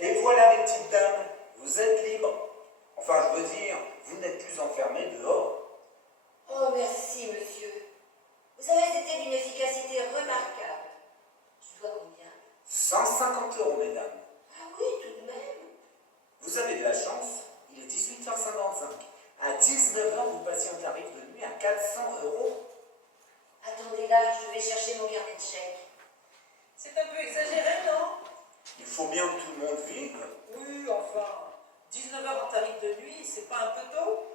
Et voilà, mes petites dames, vous êtes libres. Enfin, je veux dire, vous n'êtes plus enfermés dehors. Oh, merci, monsieur. Vous avez été d'une efficacité remarquable. Je dois combien? 150 €, mesdames. Ah oui, tout de même. Vous avez de la chance, il est 18h55. À 19h, vous passez un tarif de nuit à 400 €. Attendez là, je vais chercher mon carnet de chèques. C'est un peu exagéré, non? Il faut bien que tout le monde vive. Oui, enfin, 19 heures en tarif de nuit, c'est pas un peu tôt?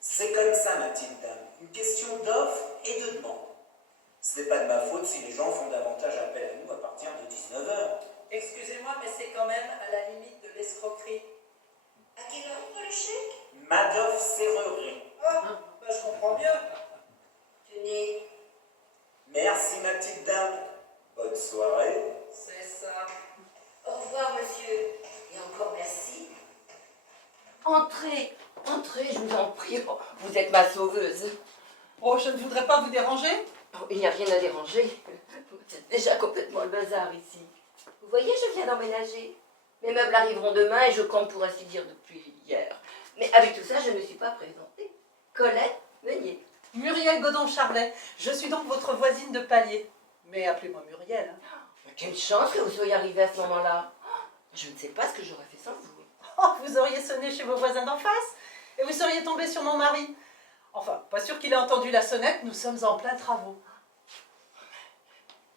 C'est comme ça, ma petite dame. Une question d'offre et de demande. Ce n'est pas de ma faute si les gens font davantage appel à nous à partir de 19h. Excusez-moi, mais c'est quand même à la limite de l'escroquerie. À quelle heure le chèque? Madoff Serrurerie. Ah, bah je comprends mieux. Tenez. Merci, ma petite dame. Bonne soirée. C'est ça. Au revoir, monsieur. Et encore merci. Entrez, entrez, je vous en prie. Oh, vous êtes ma sauveuse. Oh, je ne voudrais pas vous déranger. Oh, il n'y a rien à déranger. C'est déjà complètement le bazar ici. Vous voyez, je viens d'emménager. Mes meubles arriveront demain et je campe pour ainsi dire depuis hier. Mais avec tout ça, je ne me suis pas présentée. Colette Meunier. Muriel Godon-Charlet, je suis donc votre voisine de palier. Mais appelez-moi Muriel. Hein. Quelle chance que vous soyez arrivée à ce moment-là. Je ne sais pas ce que j'aurais fait sans vous. Oh, vous auriez sonné chez vos voisins d'en face et vous seriez tombé sur mon mari. Enfin, pas sûr qu'il ait entendu la sonnette, nous sommes en plein travaux.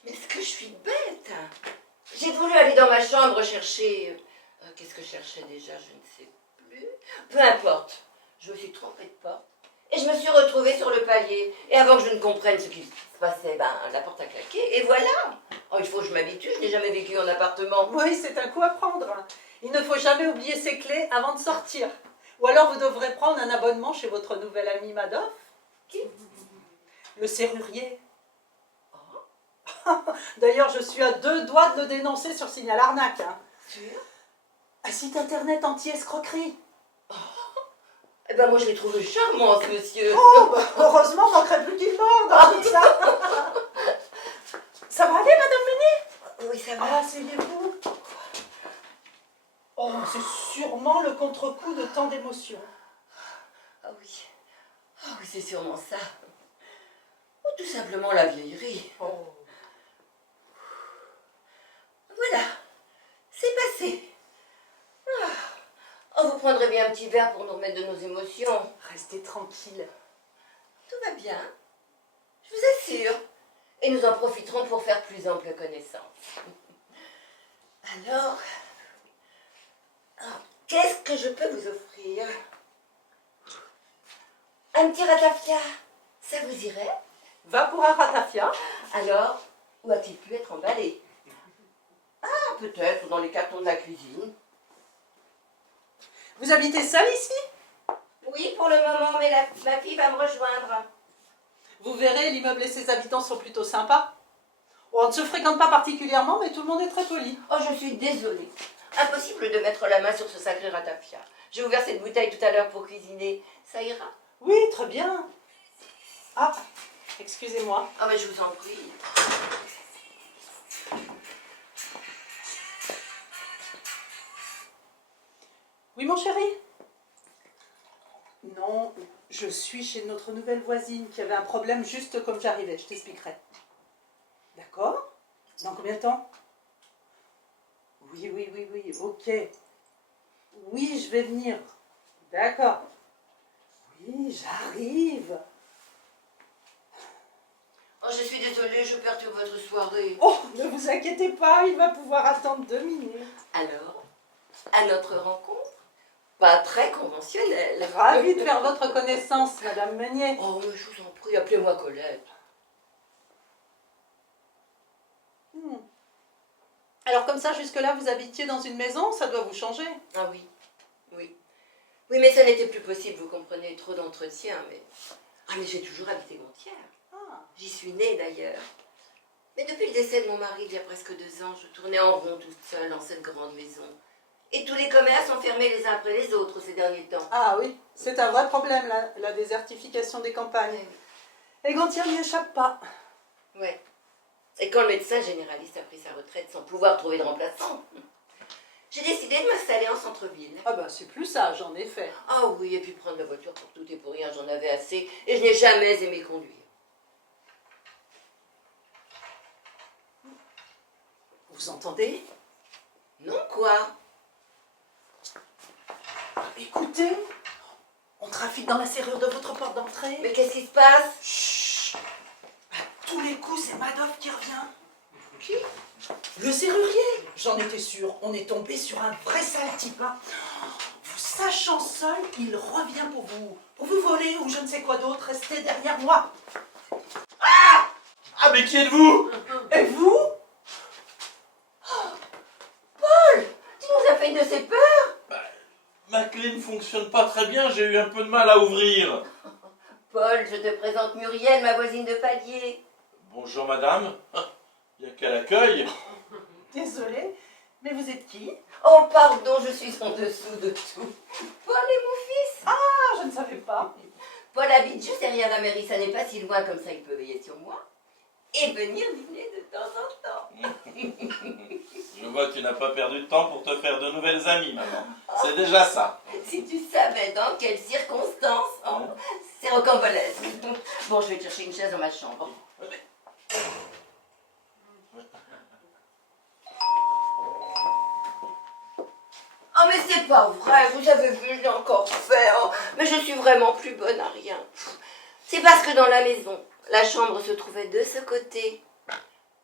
Mais est-ce que je suis bête? J'ai voulu aller dans ma chambre chercher... qu'est-ce que je cherchais déjà? Je ne sais plus. Peu importe. Je me suis trompée de porte. Et je me suis retrouvée sur le palier. Et avant que je ne comprenne ce qui se passait, la porte a claqué. Et voilà. Oh, il faut que je m'habitue. Je n'ai jamais vécu en appartement. Oui, c'est un coup à prendre. Il ne faut jamais oublier ses clés avant de sortir. Ou alors vous devrez prendre un abonnement chez votre nouvel ami Madoff. Qui? Le serrurier. D'ailleurs, je suis à 2 doigts de le dénoncer sur Signal Arnaque. Hein. Sûr? Un site internet anti-escroquerie. Eh ben moi je l'ai trouvé charmant ce monsieur. Oh, bah, heureusement, manquerait plus qu'il morde dans tout ça. Ça va aller, Madame Meunier? Oui, ça va. Ah, asseyez-vous. Oh, c'est sûrement le contre-coup de tant d'émotions. Ah oui. Ah oui, c'est sûrement ça. Ou tout simplement la vieillerie. Oh. Voilà. C'est passé. Ah. Oh, vous prendrez bien un petit verre pour nous remettre de nos émotions. Restez tranquille. Tout va bien. Je vous assure. Et nous en profiterons pour faire plus ample connaissance. Alors, qu'est-ce que je peux vous offrir? Un petit ratafia, ça vous irait? Va pour un ratafia. Alors, où a-t-il pu être emballé? Ah, peut-être dans les cartons de la cuisine. Vous habitez seul ici? Oui, pour le moment, mais ma fille va me rejoindre. Vous verrez, l'immeuble et ses habitants sont plutôt sympas. On ne se fréquente pas particulièrement, mais tout le monde est très poli. Oh, je suis désolée. Impossible de mettre la main sur ce sacré ratafia. J'ai ouvert cette bouteille tout à l'heure pour cuisiner. Ça ira? Oui, très bien. Ah, excusez-moi. Ah, mais je vous en prie. Oui, mon chéri? Non, je suis chez notre nouvelle voisine qui avait un problème juste comme j'arrivais. Je t'expliquerai. D'accord? Dans combien de temps? Oui, ok. Oui, je vais venir. D'accord. Oui, j'arrive. Oh, je suis désolée, je perturbe votre soirée. Oh, ne vous inquiétez pas, il va pouvoir attendre 2 minutes. Alors, à notre rencontre? Pas très conventionnelle. Ravie de faire votre connaissance, Madame Meunier. Oh, mais je vous en prie, appelez-moi Colette. Alors comme ça, jusque-là, vous habitiez dans une maison, ça doit vous changer. Ah oui, oui. Oui, mais ça n'était plus possible, vous comprenez, trop d'entretien, mais... Ah, mais j'ai toujours habité Gontière. Ah. J'y suis née, d'ailleurs. Mais depuis le décès de mon mari, il y a presque 2 ans, je tournais en rond toute seule dans cette grande maison. Et tous les commerces ont fermé les uns après les autres ces derniers temps. Ah oui, c'est un vrai problème, la désertification des campagnes. Et Gontière n'y échappe pas. Ouais. Et quand le médecin généraliste a pris sa retraite sans pouvoir trouver de remplaçant, j'ai décidé de m'installer en centre-ville. Ah bah c'est plus sage en effet. Ah oui, et puis prendre la voiture pour tout et pour rien, j'en avais assez. Et je n'ai jamais aimé conduire. Vous entendez? Non, quoi? Écoutez, on trafique dans la serrure de votre porte d'entrée. Mais qu'est-ce qui se passe? Chut! À tous les coups, c'est Madoff qui revient. Qui? Le serrurier. J'en étais sûre. On est tombé sur un vrai sale type. Hein. Vous sachant seul, il revient pour vous voler ou je ne sais quoi d'autre. Restez derrière moi. Ah, mais qui êtes-vous? Et vous? Paul, tu nous as fait une de ces peurs? Ma clé ne fonctionne pas très bien, j'ai eu un peu de mal à ouvrir. Paul, je te présente Muriel, ma voisine de palier. Bonjour madame. Il n'y a qu'à l'accueil. Désolée, mais vous êtes qui? Oh, pardon, je suis en dessous de tout. Paul est mon fils. Ah, je ne savais pas. Paul habite juste derrière la mairie, ça n'est pas si loin, comme ça il peut veiller sur moi. Et venir dîner de temps en temps. Je vois que tu n'as pas perdu de temps pour te faire de nouvelles amies, maman. C'est déjà ça. Si tu savais dans quelles circonstances. Oh, c'est rocambolesque. Bon, je vais te chercher une chaise dans ma chambre. Oh, mais c'est pas vrai, vous avez vu, je l'ai encore fait. Oh, mais je suis vraiment plus bonne à rien. C'est parce que dans la maison, la chambre se trouvait de ce côté.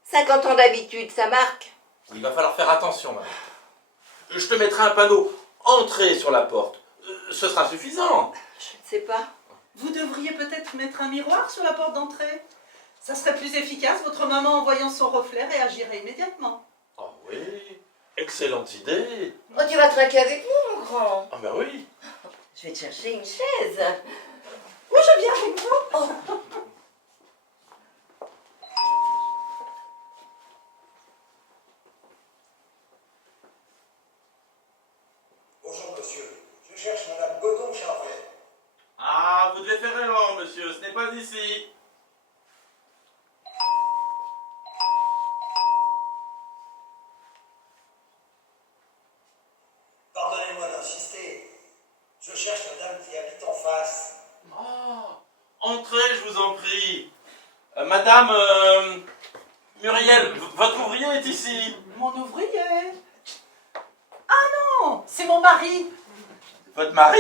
50 ans d'habitude, ça marque. Il va falloir faire attention, maman. Je te mettrai un panneau « Entrée » sur la porte. Ce sera suffisant. Je ne sais pas. Vous devriez peut-être mettre un miroir sur la porte d'entrée. Ça serait plus efficace. Votre maman, en voyant son reflet, réagirait immédiatement. Ah oui, excellente idée. Oh, tu vas trinquer avec nous, mon grand. Ah ben oui. Je vais te chercher une chaise. Oui, je viens avec vous. Oh. Bonjour monsieur, je cherche madame Godon-Charvet. Ah, vous devez faire erreur, monsieur, ce n'est pas ici. Pardonnez-moi d'insister, je cherche la dame qui habite en face. Ah, entrez, je vous en prie. Madame Muriel, votre ouvrier est ici. Mon ouvrier. Ah non, c'est mon mari. Votre mari?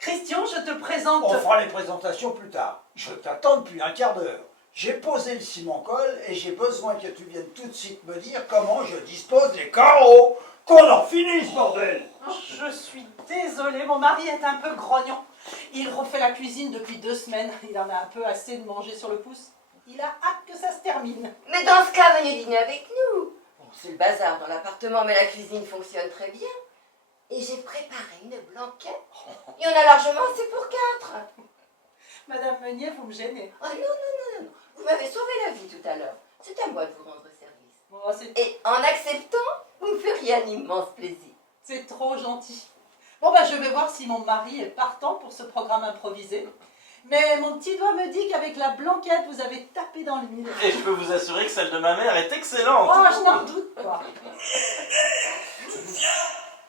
Christian, je te présente. On fera les présentations plus tard. Je t'attends depuis un quart d'heure. J'ai posé le ciment-colle et j'ai besoin que tu viennes tout de suite me dire comment je dispose des carreaux. Qu'on en finisse, bordel! Je suis désolée, mon mari est un peu grognon. Il refait la cuisine depuis 2 semaines. Il en a un peu assez de manger sur le pouce. Il a hâte que ça se termine. Mais dans ce cas, venez dîner avec nous. Bon, c'est le bazar dans l'appartement, mais la cuisine fonctionne très bien. Et j'ai préparé une blanquette. Il y en a largement assez pour 4. Madame Meunier, vous me gênez. Oh non. Vous m'avez sauvé la vie tout à l'heure. C'est à moi de vous rendre service. Oh, Et en acceptant, vous me feriez un immense plaisir. c'est trop gentil. Bon, bah, je vais voir si mon mari est partant pour ce programme improvisé. Mais mon petit doigt me dit qu'avec la blanquette, vous avez tapé dans le mille. Et je peux vous assurer que celle de ma mère est excellente. Oh, je n'en doute pas.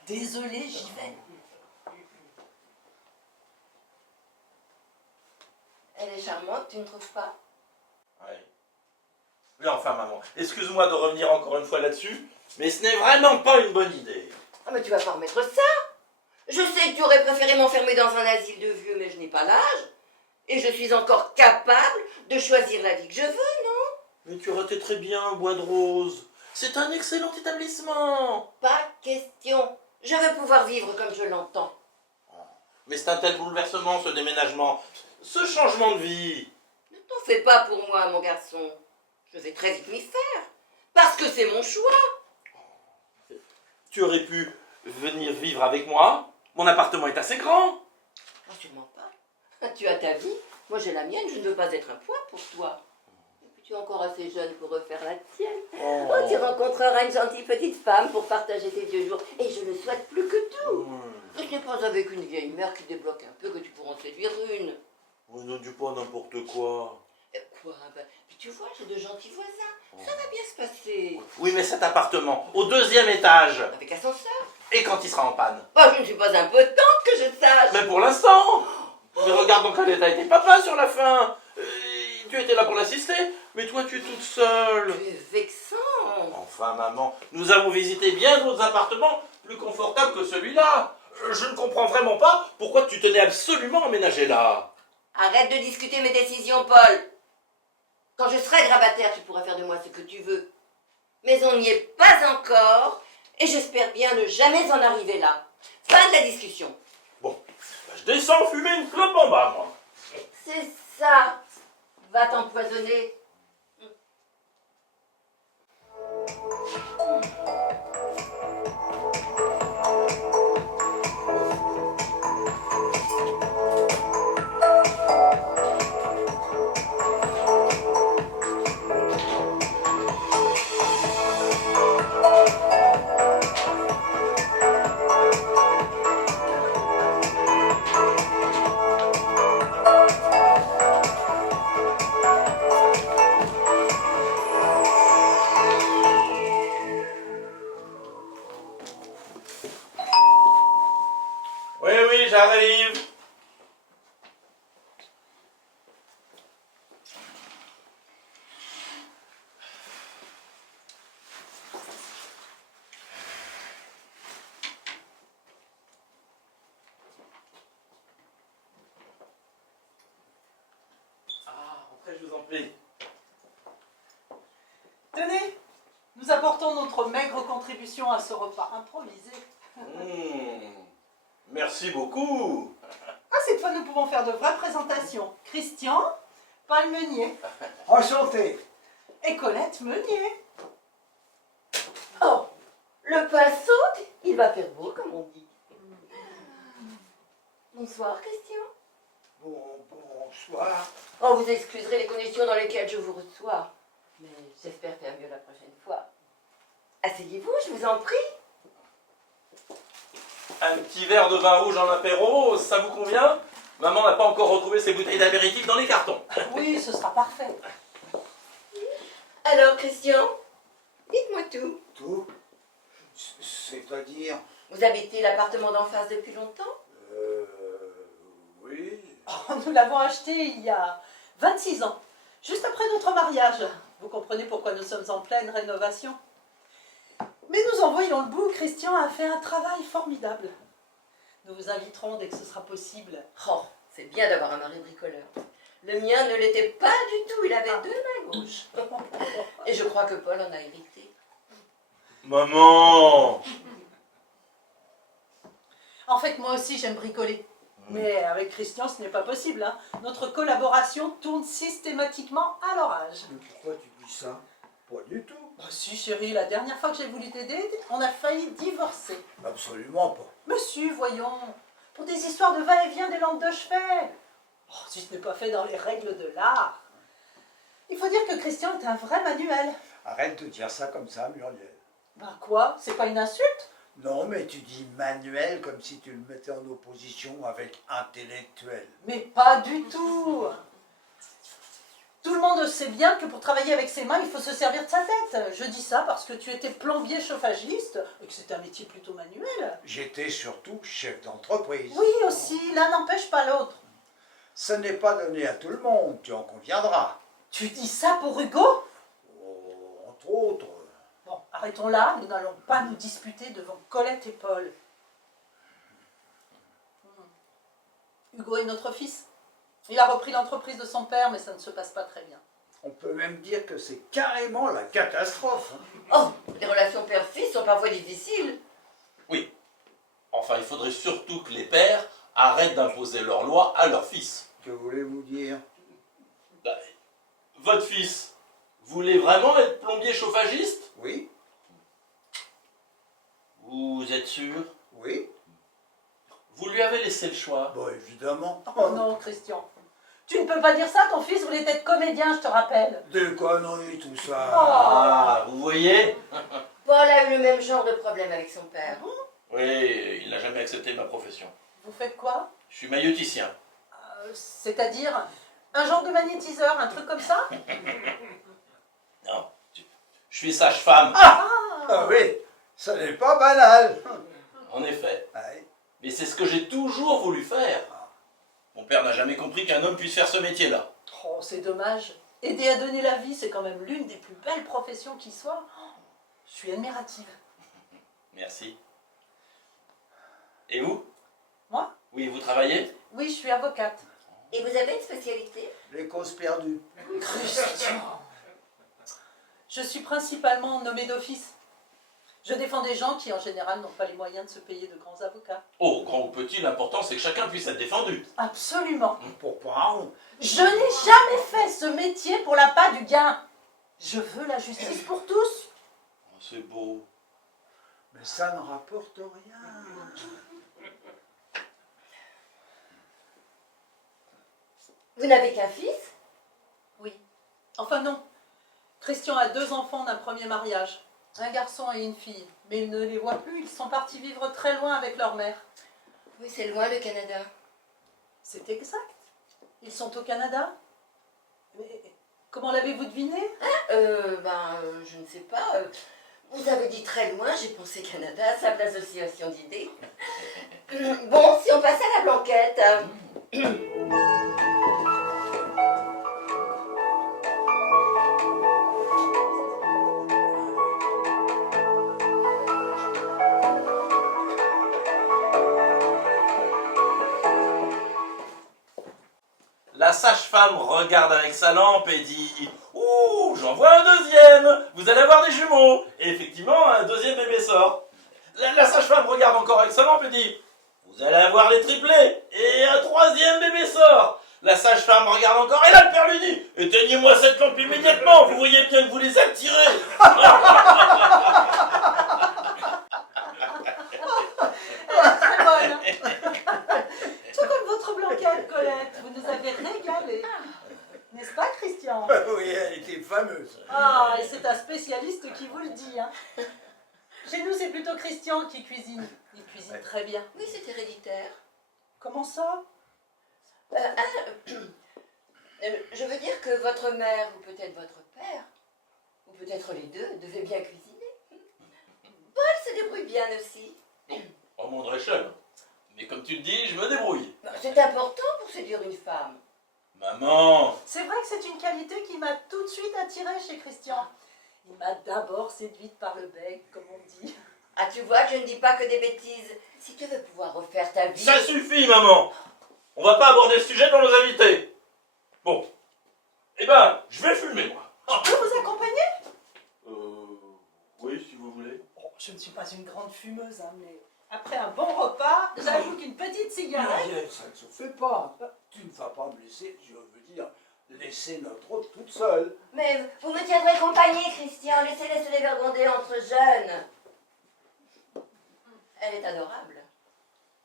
Désolée, j'y vais. Elle est charmante, tu ne trouves pas? Oui. Mais enfin, maman, excuse-moi de revenir encore une fois là-dessus, mais ce n'est vraiment pas une bonne idée. Ah, mais tu vas pas remettre ça. Je sais que tu aurais préféré m'enfermer dans un asile de vieux, mais je n'ai pas l'âge. Et je suis encore capable de choisir la vie que je veux, non? Mais tu aurais été très bien au Bois de Rose. C'est un excellent établissement. Pas question. Je veux pouvoir vivre comme je l'entends. Mais c'est un tel bouleversement, ce déménagement, ce changement de vie. Ne t'en fais pas pour moi, mon garçon. Je vais très vite m'y faire. Parce que c'est mon choix. Tu aurais pu venir vivre avec moi. Mon appartement est assez grand. Non, sûrement pas. Tu as ta vie. Moi, j'ai la mienne. Je ne veux pas être un poids pour toi. Et puis, tu es encore assez jeune pour refaire la tienne. Oh, tu rencontreras une gentille petite femme pour partager tes vieux jours. Et je ne souhaite plus que tout. Ce n'est pas avec une vieille mère qui débloque un peu que tu pourras en séduire une. Oh, ne dis pas n'importe quoi. Quoi? Ben, puis tu vois, j'ai de gentils voisins. Ça va bien se passer. Oui, mais cet appartement, au 2e étage, Avec ascenseur. et quand il sera en panne? Bah, je ne suis pas impotente que je sache. Mais pour l'instant. Mais regarde dans quel état était papa sur la fin. Tu étais là pour l'assister, mais toi tu es toute seule. Tu es vexant. Enfin maman, nous avons visité bien d'autres appartements plus confortables que celui-là. Je ne comprends vraiment pas pourquoi tu tenais absolument à emménager là. Arrête de discuter mes décisions, Paul. Quand je serai grabataire, tu pourras faire de moi ce que tu veux. Mais on n'y est pas encore, et j'espère bien ne jamais en arriver là. Fin de la discussion. Bon, bah, je descends fumer une clope en bas, moi. C'est ça. Va t'empoisonner. Oui, oui, j'arrive. Ah, entrez, je vous en prie. Tenez, nous apportons notre maigre contribution à ce repas improvisé. Merci beaucoup. Ah, cette fois, nous pouvons faire de vraies présentations. Christian, Paul Meunier Enchanté. et Colette Meunier. Oh, le pain saute, il va faire beau, comme on dit. Bonsoir, Christian. Bonsoir. Oh, vous excuserez les conditions dans lesquelles je vous reçois. Mais j'espère faire mieux la prochaine fois. Asseyez-vous, je vous en prie. Un petit verre de vin rouge en apéro, ça vous convient? Maman n'a pas encore retrouvé ses bouteilles d'apéritif dans les cartons. Oui, ce sera parfait. Alors, Christian, dites-moi tout. Tout? C'est-à-dire? Vous habitez l'appartement d'en face depuis longtemps? Oui. Oh, nous l'avons acheté il y a 26 ans, juste après notre mariage. Vous comprenez pourquoi nous sommes en pleine rénovation. Mais nous en voyons le bout, Christian a fait un travail formidable. Nous vous inviterons dès que ce sera possible. Oh, c'est bien d'avoir un mari bricoleur. Le mien ne l'était pas du tout, il avait deux mains gauches. Et je crois que Paul en a hérité. Maman! En fait, moi aussi, j'aime bricoler. Mais avec Christian, ce n'est pas possible, hein. Notre collaboration tourne systématiquement à l'orage. Mais pourquoi tu dis ça? Pas du tout. Oh, si, chérie, la dernière fois que j'ai voulu t'aider, on a failli divorcer. Absolument pas. Monsieur, voyons, pour des histoires de va-et-vient des lampes de chevet. Oh, si ce n'est pas fait dans les règles de l'art. Il faut dire que Christian est un vrai manuel. Arrête de dire ça comme ça, Muriel. Ben quoi? C'est pas une insulte? Non, mais tu dis manuel comme si tu le mettais en opposition avec intellectuel. Mais pas du tout. Tout le monde sait bien que pour travailler avec ses mains, il faut se servir de sa tête. Je dis ça parce que tu étais plombier chauffagiste et que c'est un métier plutôt manuel. J'étais surtout chef d'entreprise. Oui, aussi, l'un n'empêche pas l'autre. Ce n'est pas donné à tout le monde, tu en conviendras. Tu dis ça pour Hugo? Oh, entre autres. Bon, arrêtons là, nous n'allons pas nous disputer devant Colette et Paul. Hugo est notre fils. Il a repris l'entreprise de son père, mais ça ne se passe pas très bien. On peut même dire que c'est carrément la catastrophe. Oh, les relations père-fils sont parfois difficiles. Oui. Enfin, il faudrait surtout que les pères arrêtent d'imposer leurs lois à leurs fils. Que voulez-vous dire? Bah, votre fils voulait vraiment être plombier chauffagiste? Oui, Vous êtes sûr? oui, Vous lui avez laissé le choix? bah évidemment. Oh non, Christian. Tu ne peux pas dire ça, ton fils voulait être comédien, je te rappelle. Des conneries, tout ça. Ah, vous voyez? Paul a eu le même genre de problème avec son père. Oui, il n'a jamais accepté ma profession. Vous faites quoi? Je suis mailloticien. C'est-à-dire, Un genre de magnétiseur, un truc comme ça? Non, je suis sage-femme. Ah oui, ça n'est pas banal. En effet. Ouais. Mais c'est ce que j'ai toujours voulu faire. Mon père n'a jamais compris qu'un homme puisse faire ce métier-là. Oh, c'est dommage. Aider à donner la vie, c'est quand même l'une des plus belles professions qui soit. Oh, je suis admirative. Merci. Et vous? Moi? Oui, vous travaillez? Oui, je suis avocate. Et vous avez une spécialité? Les causes perdues. Christian. Je suis principalement nommée d'office. Je défends des gens qui, en général, n'ont pas les moyens de se payer de grands avocats. Oh, grand ou petit, l'important c'est que chacun puisse être défendu. Absolument. Pourquoi un rond? Je n'ai jamais fait ce métier pour l'appât du gain. Je veux la justice pour tous. Oh, c'est beau. Mais ça ne rapporte rien. Vous n'avez qu'un fils? Oui. Enfin non. Christian a 2 enfants d'un premier mariage. Un garçon et une fille. Mais il ne les voit plus, ils sont partis vivre très loin avec leur mère. Oui, c'est loin le Canada. C'est exact. Ils sont au Canada. Mais comment l'avez-vous deviné? Je ne sais pas. Vous avez dit très loin, j'ai pensé Canada, simple association d'idées. Bon, si on passe à la blanquette. La sage-femme regarde avec sa lampe et dit « Ouh, j'en vois un deuxième. Vous allez avoir des jumeaux. » Et effectivement, un deuxième bébé sort. La sage-femme regarde encore avec sa lampe et dit « Vous allez avoir les triplés. » Et un troisième bébé sort. La sage-femme regarde encore et là le père lui dit « Éteignez-moi cette lampe immédiatement. Vous voyez bien que vous les attirez. » Très bonne. Tout comme votre blanquette, Colette. Vous nous avez régalé. N'est-ce pas, Christian? Oui, elle était fameuse. Ah, et c'est un spécialiste qui vous le dit. Hein. Chez nous, c'est plutôt Christian qui cuisine. Il cuisine très bien. Oui, c'est héréditaire. Comment ça? Je veux dire que votre mère, ou peut-être votre père, ou peut-être les deux, devait bien cuisiner. Paul se débrouille bien aussi. Oh mon Dréchel. Mais comme tu le dis, je me débrouille. C'est important pour séduire une femme. Maman. C'est vrai que c'est une qualité qui m'a tout de suite attirée chez Christian. Il m'a d'abord séduite par le bec, comme on dit. Ah, tu vois, je ne dis pas que des bêtises. Si tu veux pouvoir refaire ta vie... Ça suffit, maman. On va pas aborder le sujet dans nos invités. Bon. Eh ben, je vais fumer, moi. Je peux vous accompagner? Oui, si vous voulez. Oh, je ne suis pas une grande fumeuse, hein, mais après un bon repas, j'avoue qu'une petite cigarette... Muriel, ça ne se fait pas. Tu ne vas pas me laisser, je veux dire, laisser notre hôte toute seule. Mais vous me tiendrez compagnie, Christian. Laissez-les se dévergonder entre jeunes. Elle est adorable.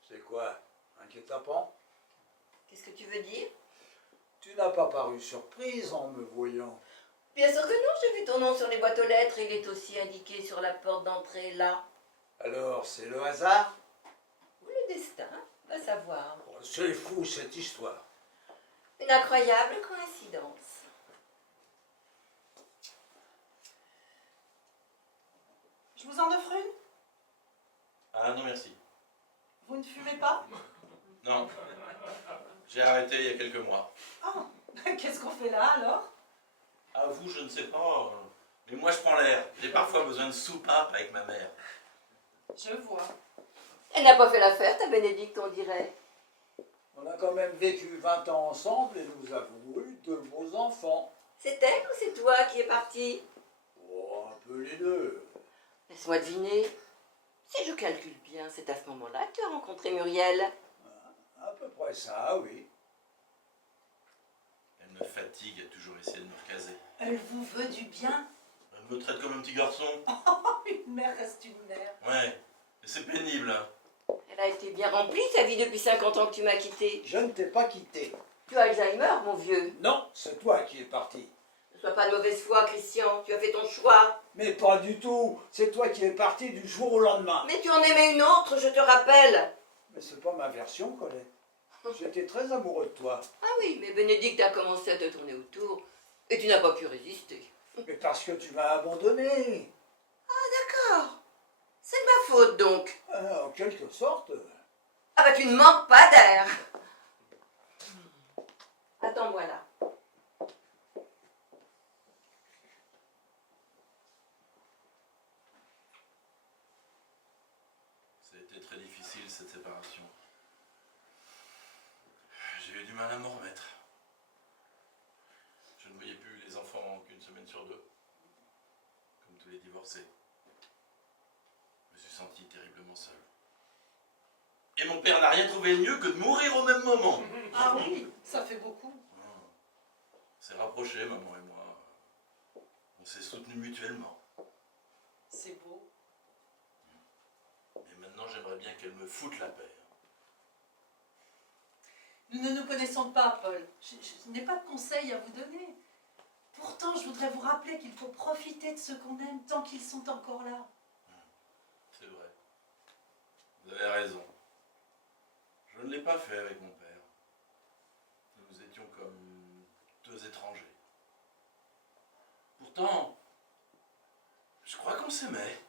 C'est quoi? Un guet-apens? Qu'est-ce que tu veux dire? Tu n'as pas paru surprise en me voyant. Bien sûr que non, j'ai vu ton nom sur les boîtes aux lettres et il est aussi indiqué sur la porte d'entrée là. Alors, c'est le hasard? Ou le destin, va savoir. Oh, c'est fou cette histoire. Une incroyable coïncidence. Je vous en offre une? Ah non, merci. Vous ne fumez pas? Non. J'ai arrêté il y a quelques mois. Ah, qu'est-ce qu'on fait là alors? Ah, vous, je ne sais pas. Mais moi, je prends l'air. J'ai parfois besoin de soupape avec ma mère. Je vois. Elle n'a pas fait l'affaire, ta Bénédicte, on dirait. On a quand même vécu 20 ans ensemble et nous avons eu 2 beaux enfants. C'est elle ou c'est toi qui es parti? Oh, un peu les deux. Laisse-moi deviner. Si je calcule bien, c'est à ce moment-là que tu as rencontré Muriel. À peu près ça, oui. Elle me fatigue à toujours essayer de me recaser. Elle vous veut du bien? Elle me traite comme un petit garçon. Une mère reste une mère. Ouais, mais c'est pénible, hein. Elle a été bien remplie, ta vie, depuis 50 ans que tu m'as quitté. Je ne t'ai pas quitté. Tu as Alzheimer, mon vieux. Non, c'est toi qui es parti. Ne sois pas de mauvaise foi, Christian. Tu as fait ton choix. Mais pas du tout. C'est toi qui es parti du jour au lendemain. Mais tu en aimais une autre, je te rappelle. Mais c'est pas ma version, Colette. J'étais très amoureux de toi. Ah oui, mais Bénédicte a commencé à te tourner autour et tu n'as pas pu résister. Mais parce que tu m'as abandonné. D'accord. C'est de ma faute donc. En quelque sorte. Ah bah tu ne manques pas d'air. Attends-moi là. C'était très difficile cette séparation. J'ai eu du mal à m'en remettre. Je ne voyais plus les enfants qu'une semaine sur deux, comme tous les divorcés. Je me suis senti terriblement seul. Et mon père n'a rien trouvé mieux que de mourir au même moment. Ah oui, ça fait beaucoup. On s'est rapprochés, maman et moi. On s'est soutenus mutuellement. C'est beau. Mais maintenant, j'aimerais bien qu'elle me foute la paix. Nous ne nous connaissons pas, Paul. Je n'ai pas de conseils à vous donner. Pourtant, je voudrais vous rappeler qu'il faut profiter de ceux qu'on aime tant qu'ils sont encore là. C'est vrai. Vous avez raison. Je ne l'ai pas fait avec mon père. Nous étions comme deux étrangers. Pourtant, je crois qu'on s'aimait.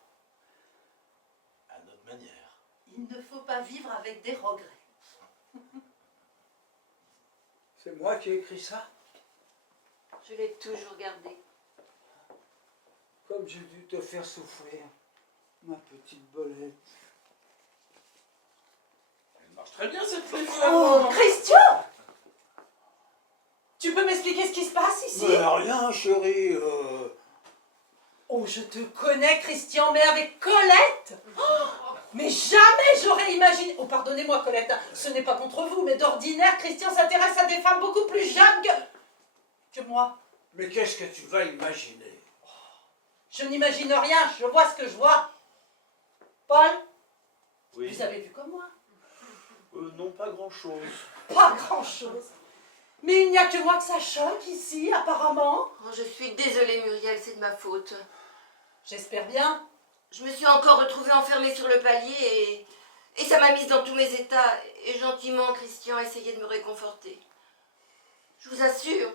À notre manière. Il ne faut pas vivre avec des regrets. C'est moi qui ai écrit ça. Je l'ai toujours gardé. Comme j'ai dû te faire souffrir, ma petite bolette. Elle marche très bien cette feuille. Oh, Christian! Tu peux m'expliquer ce qui se passe ici? Rien, chérie. Oh, je te connais, Christian, mais avec Colette! Oh, mais jamais j'aurais imaginé... Oh, pardonnez-moi, Colette, hein, ce n'est pas contre vous, mais d'ordinaire, Christian s'intéresse à des femmes beaucoup plus jeunes que moi. Mais qu'est-ce que tu vas imaginer? Je n'imagine rien, je vois ce que je vois. Paul, Oui. vous avez vu comme moi? Non, pas grand-chose. Pas grand-chose. Mais il n'y a que moi que ça choque ici, apparemment. Oh, je suis désolée Muriel, c'est de ma faute. J'espère bien. Je me suis encore retrouvée enfermée sur le palier et ça m'a mise dans tous mes états. Et gentiment, Christian a essayé de me réconforter. Je vous assure,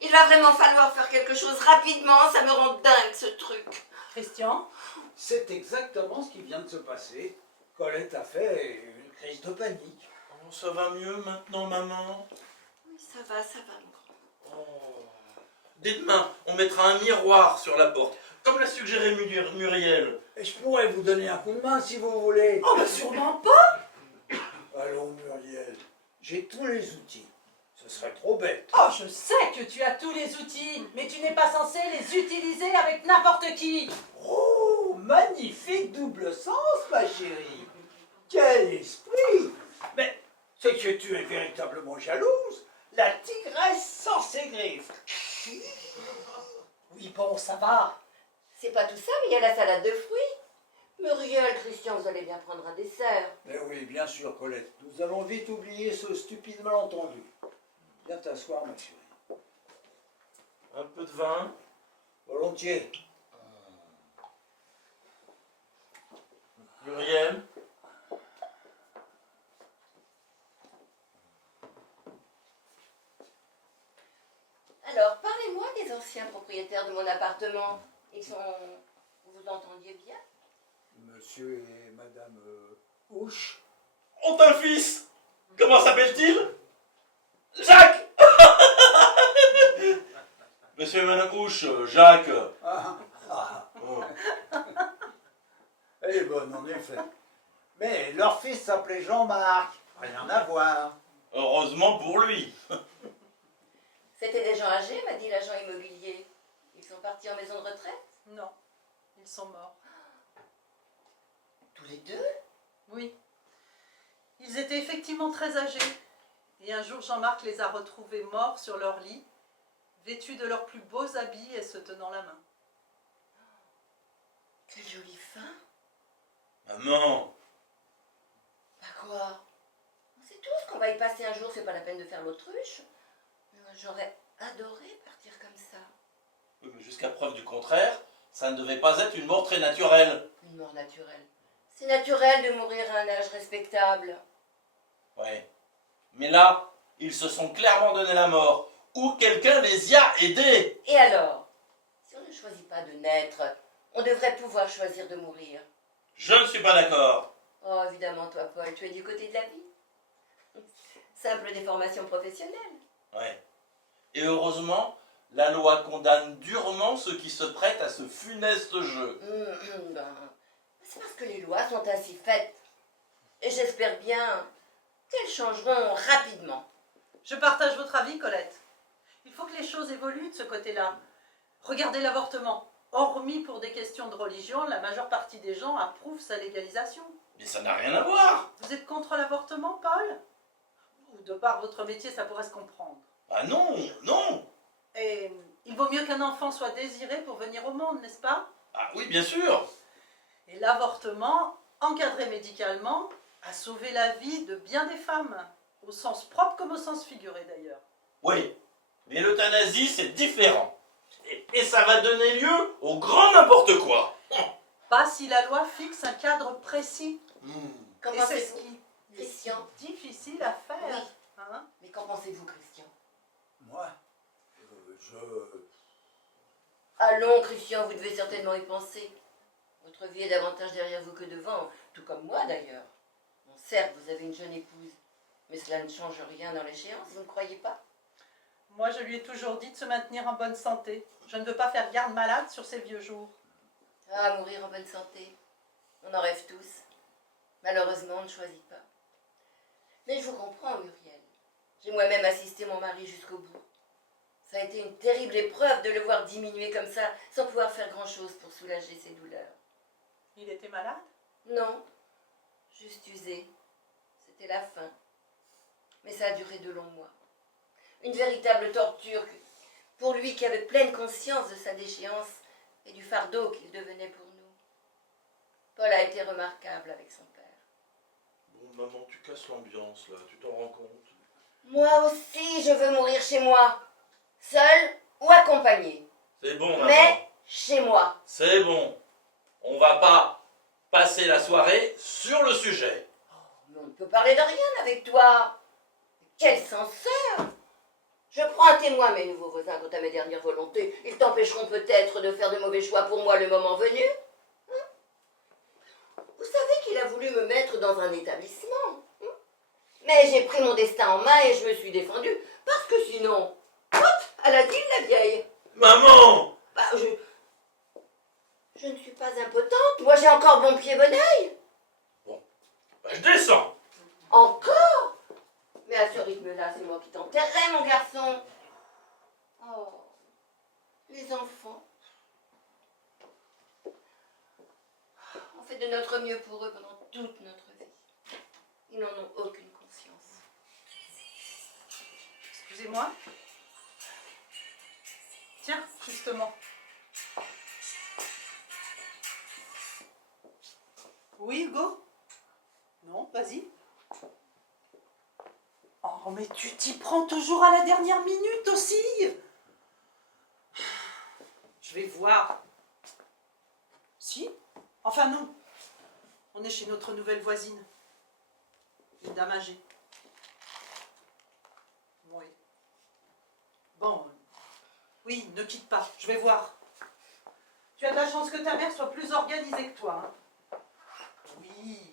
il va vraiment falloir faire quelque chose rapidement, ça me rend dingue ce truc. Christian, C'est exactement ce qui vient de se passer. Colette a fait une crise de panique. Oh, ça va mieux maintenant, maman? Oui, ça va, mon grand. Oh. Dès demain, on mettra un miroir sur la porte, comme l'a suggéré Muriel. Et je pourrais vous donner un coup de main si vous voulez. oh, mais sûrement pas. Allons, Muriel, j'ai tous les outils. Ce serait trop bête. Oh, je sais que tu as tous les outils, mais tu n'es pas censé les utiliser avec n'importe qui. Oh, magnifique double sens, ma chérie. Quel esprit. Mais c'est que tu es véritablement jalouse. La tigresse sans ses griffes. Oui, bon, ça va. C'est pas tout ça, mais il y a la salade de fruits. Muriel, Christian, vous allez bien prendre un dessert. Mais oui, bien sûr, Colette. Nous allons vite oublier ce stupide malentendu. Viens t'asseoir, ma chérie. Un peu de vin. Volontiers. Muriel? Alors, parlez-moi des anciens propriétaires de mon appartement. Ils sont... Vous vous entendiez bien? Monsieur et madame Ouche. Ont un fils. Comment s'appelle-t-il? Jacques. Monsieur et madame Ouche, Jacques. Oh. Elle est bonne, en effet. Mais leur fils s'appelait Jean-Marc. Rien à voir. Heureusement pour lui. C'était des gens âgés, m'a dit l'agent immobilier. Ils sont partis en maison de retraite? Non, ils sont morts. Tous les deux? Oui. Ils étaient effectivement très âgés. Et un jour, Jean-Marc les a retrouvés morts sur leur lit, vêtus de leurs plus beaux habits et se tenant la main. Quelle jolie fin. Maman. Bah quoi? C'est tout ce qu'on va y passer un jour, c'est pas la peine de faire l'autruche. J'aurais adoré partir comme ça. Oui, mais jusqu'à preuve du contraire, ça ne devait pas être une mort très naturelle. Une mort naturelle. C'est naturel de mourir à un âge respectable. Ouais. Mais là, ils se sont clairement donné la mort. Ou quelqu'un les y a aidés. Et alors, si on ne choisit pas de naître, on devrait pouvoir choisir de mourir. Je ne suis pas d'accord. Oh, évidemment, toi, Paul, tu es du côté de la vie. Simple déformation professionnelle. Ouais. Et heureusement, la loi condamne durement ceux qui se prêtent à ce funeste jeu. C'est parce que les lois sont ainsi faites. Et j'espère bien qu'elles changeront rapidement. Je partage votre avis, Colette. Il faut que les choses évoluent de ce côté-là. Regardez l'avortement. Hormis pour des questions de religion, la majeure partie des gens approuvent sa légalisation. Mais ça n'a rien à voir. Vous êtes contre l'avortement, Paul? Ou de par votre métier, ça pourrait se comprendre. Ah non, non. Et il vaut mieux qu'un enfant soit désiré pour venir au monde, n'est-ce pas? Ah oui, bien sûr. Et l'avortement, encadré médicalement, a sauvé la vie de bien des femmes, au sens propre comme au sens figuré d'ailleurs. Oui, mais l'euthanasie, c'est différent. Et ça va donner lieu au grand n'importe quoi. Pas si la loi fixe un cadre précis. Qu'en Et c'est ce pensez-vous, qui Christian? est difficile à faire. Oui. Hein? Mais qu'en pensez-vous, Christian? Moi, Allons, Christian, vous devez certainement y penser. Votre vie est davantage derrière vous que devant, tout comme moi d'ailleurs. Bon, certes, vous avez une jeune épouse, mais cela ne change rien dans l'échéance, vous ne croyez pas? Moi, je lui ai toujours dit de se maintenir en bonne santé. Je ne veux pas faire garde malade sur ses vieux jours. Ah, mourir en bonne santé. On en rêve tous. Malheureusement, on ne choisit pas. Mais je vous comprends, Muriel. J'ai moi-même assisté mon mari jusqu'au bout. Ça a été une terrible épreuve de le voir diminuer comme ça, sans pouvoir faire grand-chose pour soulager ses douleurs. Il était malade? Non, juste usé. C'était la fin. Mais ça a duré de longs mois. Une véritable torture pour lui qui avait pleine conscience de sa déchéance et du fardeau qu'il devenait pour nous. Paul a été remarquable avec son père. Bon, maman, tu casses l'ambiance, là. Tu t'en rends compte? Moi aussi, je veux mourir chez moi. Seul ou accompagné. C'est bon, maman. Mais chez moi. C'est bon. On va pas passer la soirée sur le sujet. Mais on ne peut parler de rien avec toi. Quel censeur! Je prends à témoin mes nouveaux voisins quant à mes dernières volontés. Ils t'empêcheront peut-être de faire de mauvais choix pour moi le moment venu. Vous savez qu'il a voulu me mettre dans un établissement. Mais j'ai pris mon destin en main et je me suis défendue. Parce que sinon, elle a dit la vieille. Maman! Bah, je ne suis pas impotente. Moi, j'ai encore bon pied, bon oeil. Bah, je descends. Encore? Mais à ce rythme-là, c'est moi qui t'enterrerai, mon garçon. Oh, les enfants. On fait de notre mieux pour eux pendant toute notre vie. Ils n'en ont aucune conscience. Excusez-moi. Tiens, justement. Oui, Hugo? Non, vas-y. Oh, mais tu t'y prends toujours à la dernière minute aussi. Je vais voir. Si? Enfin non. On est chez notre nouvelle voisine. Une dame âgée. Oui. Bon. Oui, ne quitte pas. Je vais voir. Tu as de la chance que ta mère soit plus organisée que toi. Hein. Oui.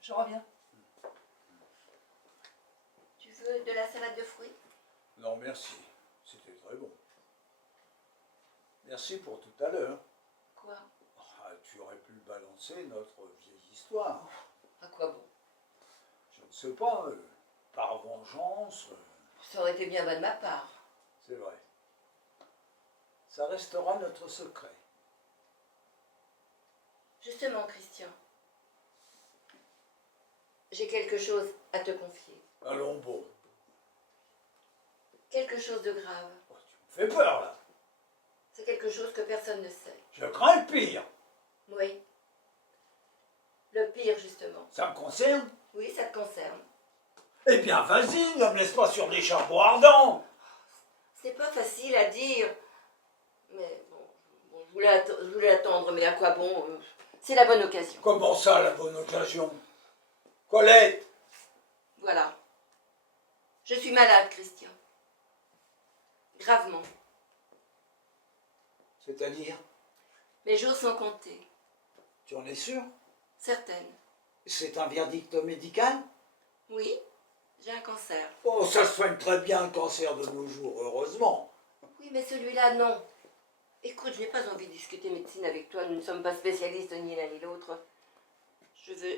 Je reviens. Tu veux de la salade de fruits? Non, merci. C'était très bon. Merci pour tout à l'heure. Quoi? Ah, tu aurais pu balancer notre vieille histoire. À quoi bon? Je ne sais pas, par vengeance, Ça aurait été bien bas de ma part. c'est vrai. Ça restera notre secret. Justement, Christian, j'ai quelque chose à te confier. Allons bon. Quelque chose de grave. Oh, tu me fais peur là. C'est quelque chose que personne ne sait. Je crains le pire. Oui. Le pire, justement. Ça me concerne? Oui, ça te concerne. Eh bien, vas-y, ne me laisse pas sur des charbons ardents. C'est pas facile à dire. Mais bon, je voulais attendre, mais à quoi bon? C'est la bonne occasion. Comment ça, la bonne occasion? Colette, Voilà. Je suis malade, Christian. Gravement. C'est-à-dire, Mes jours sont comptés. tu en es sûr? Certaines. C'est un verdict médical? Oui, j'ai un cancer. Oh, ça se soigne très bien, le cancer de nos jours, heureusement. Oui, mais celui-là, non. Écoute, je n'ai pas envie de discuter médecine avec toi. Nous ne sommes pas spécialistes ni l'un ni l'autre.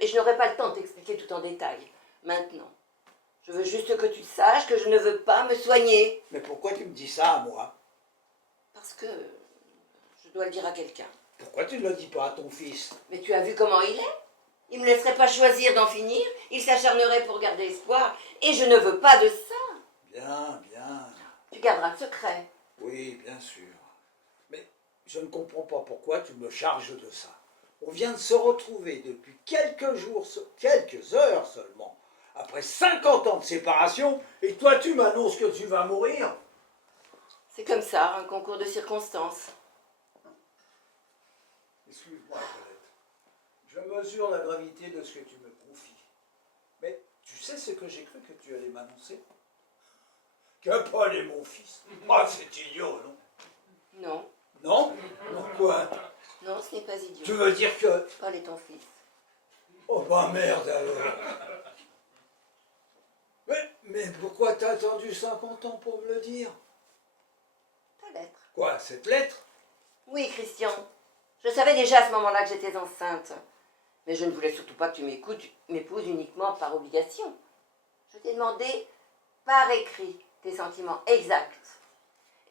Et je n'aurai pas le temps de t'expliquer tout en détail. Maintenant. Je veux juste que tu saches que je ne veux pas me soigner. Mais pourquoi tu me dis ça à moi? Parce que je dois le dire à quelqu'un. Pourquoi tu ne le dis pas à ton fils? Mais tu as vu comment il est? Il ne me laisserait pas choisir d'en finir. Il s'acharnerait pour garder espoir. Et je ne veux pas de ça. Bien, bien. Tu garderas le secret. Oui, bien sûr. Mais je ne comprends pas pourquoi tu me charges de ça. On vient de se retrouver depuis quelques jours, quelques heures seulement, après 50 ans de séparation, et toi tu m'annonces que tu vas mourir? C'est comme ça, un concours de circonstances. Excuse-moi, Colette. Je mesure la gravité de ce que tu me confies. Mais tu sais ce que j'ai cru que tu allais m'annoncer? Que Paul est mon fils. Ah, c'est idiot, non? Non, Non? Pourquoi? non, ce n'est pas idiot. Tu veux dire que... Paul est ton fils. Oh bah merde alors. Mais pourquoi t'as attendu 50 ans pour me le dire? Ta lettre. Quoi, cette lettre? Oui, Christian. Je savais déjà à ce moment-là que j'étais enceinte. Mais je ne voulais surtout pas que tu m'épouses uniquement par obligation. Je t'ai demandé par écrit tes sentiments exacts.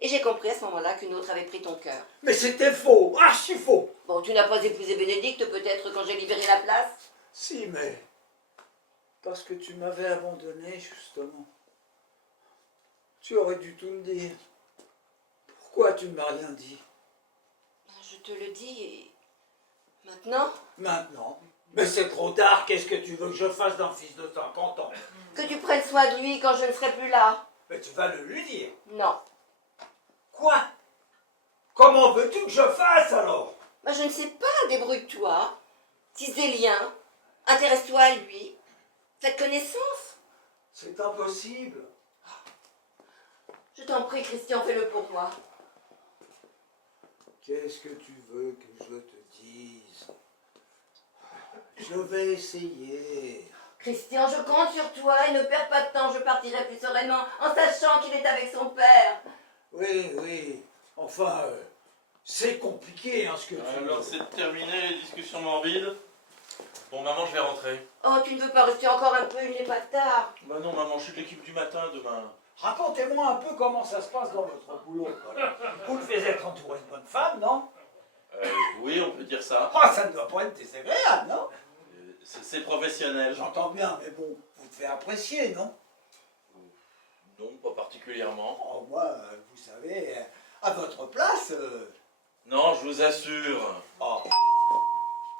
Et j'ai compris à ce moment-là qu'une autre avait pris ton cœur. Mais c'était faux, archi faux. Bon, tu n'as pas épousé Bénédicte peut-être quand j'ai libéré la place? Si, mais... Parce que tu m'avais abandonné, justement. Tu aurais dû tout me dire. Pourquoi tu ne m'as rien dit? Je te le dis. Maintenant, Maintenant? Mais c'est trop tard, qu'est-ce que tu veux que je fasse d'un fils de 50 ans? que tu prennes soin de lui quand je ne serai plus là. Mais tu vas le lui dire. Non. Quoi? Comment veux-tu que je fasse alors? Ben, je ne sais pas, débrouille-toi. Tisse des liens. Intéresse-toi à lui. Faites connaissance. C'est impossible. Je t'en prie, Christian, fais-le pour moi. Qu'est-ce que tu veux que je te dise? Je vais essayer. Christian, je compte sur toi et ne perds pas de temps. Je partirai plus sereinement en sachant qu'il est avec son père. Oui, oui. Enfin, c'est compliqué, hein, ce que tu Alors veux. c'est terminé les discussions morbides. Bon maman, je vais rentrer. Oh, tu ne veux pas rester encore un peu, il n'est pas tard. Bah non maman, je suis de l'équipe du matin demain. Racontez-moi un peu comment ça se passe dans votre boulot. Quoi. Vous devez être entouré de bonnes femmes, non? Oui, on peut dire ça. Ah, ça ne doit pas être désagréable, non? C'est professionnel. J'entends bien, mais bon, vous devez apprécier, non? Non, pas particulièrement. Oh, moi, vous savez, à votre place... Non, je vous assure. Oh.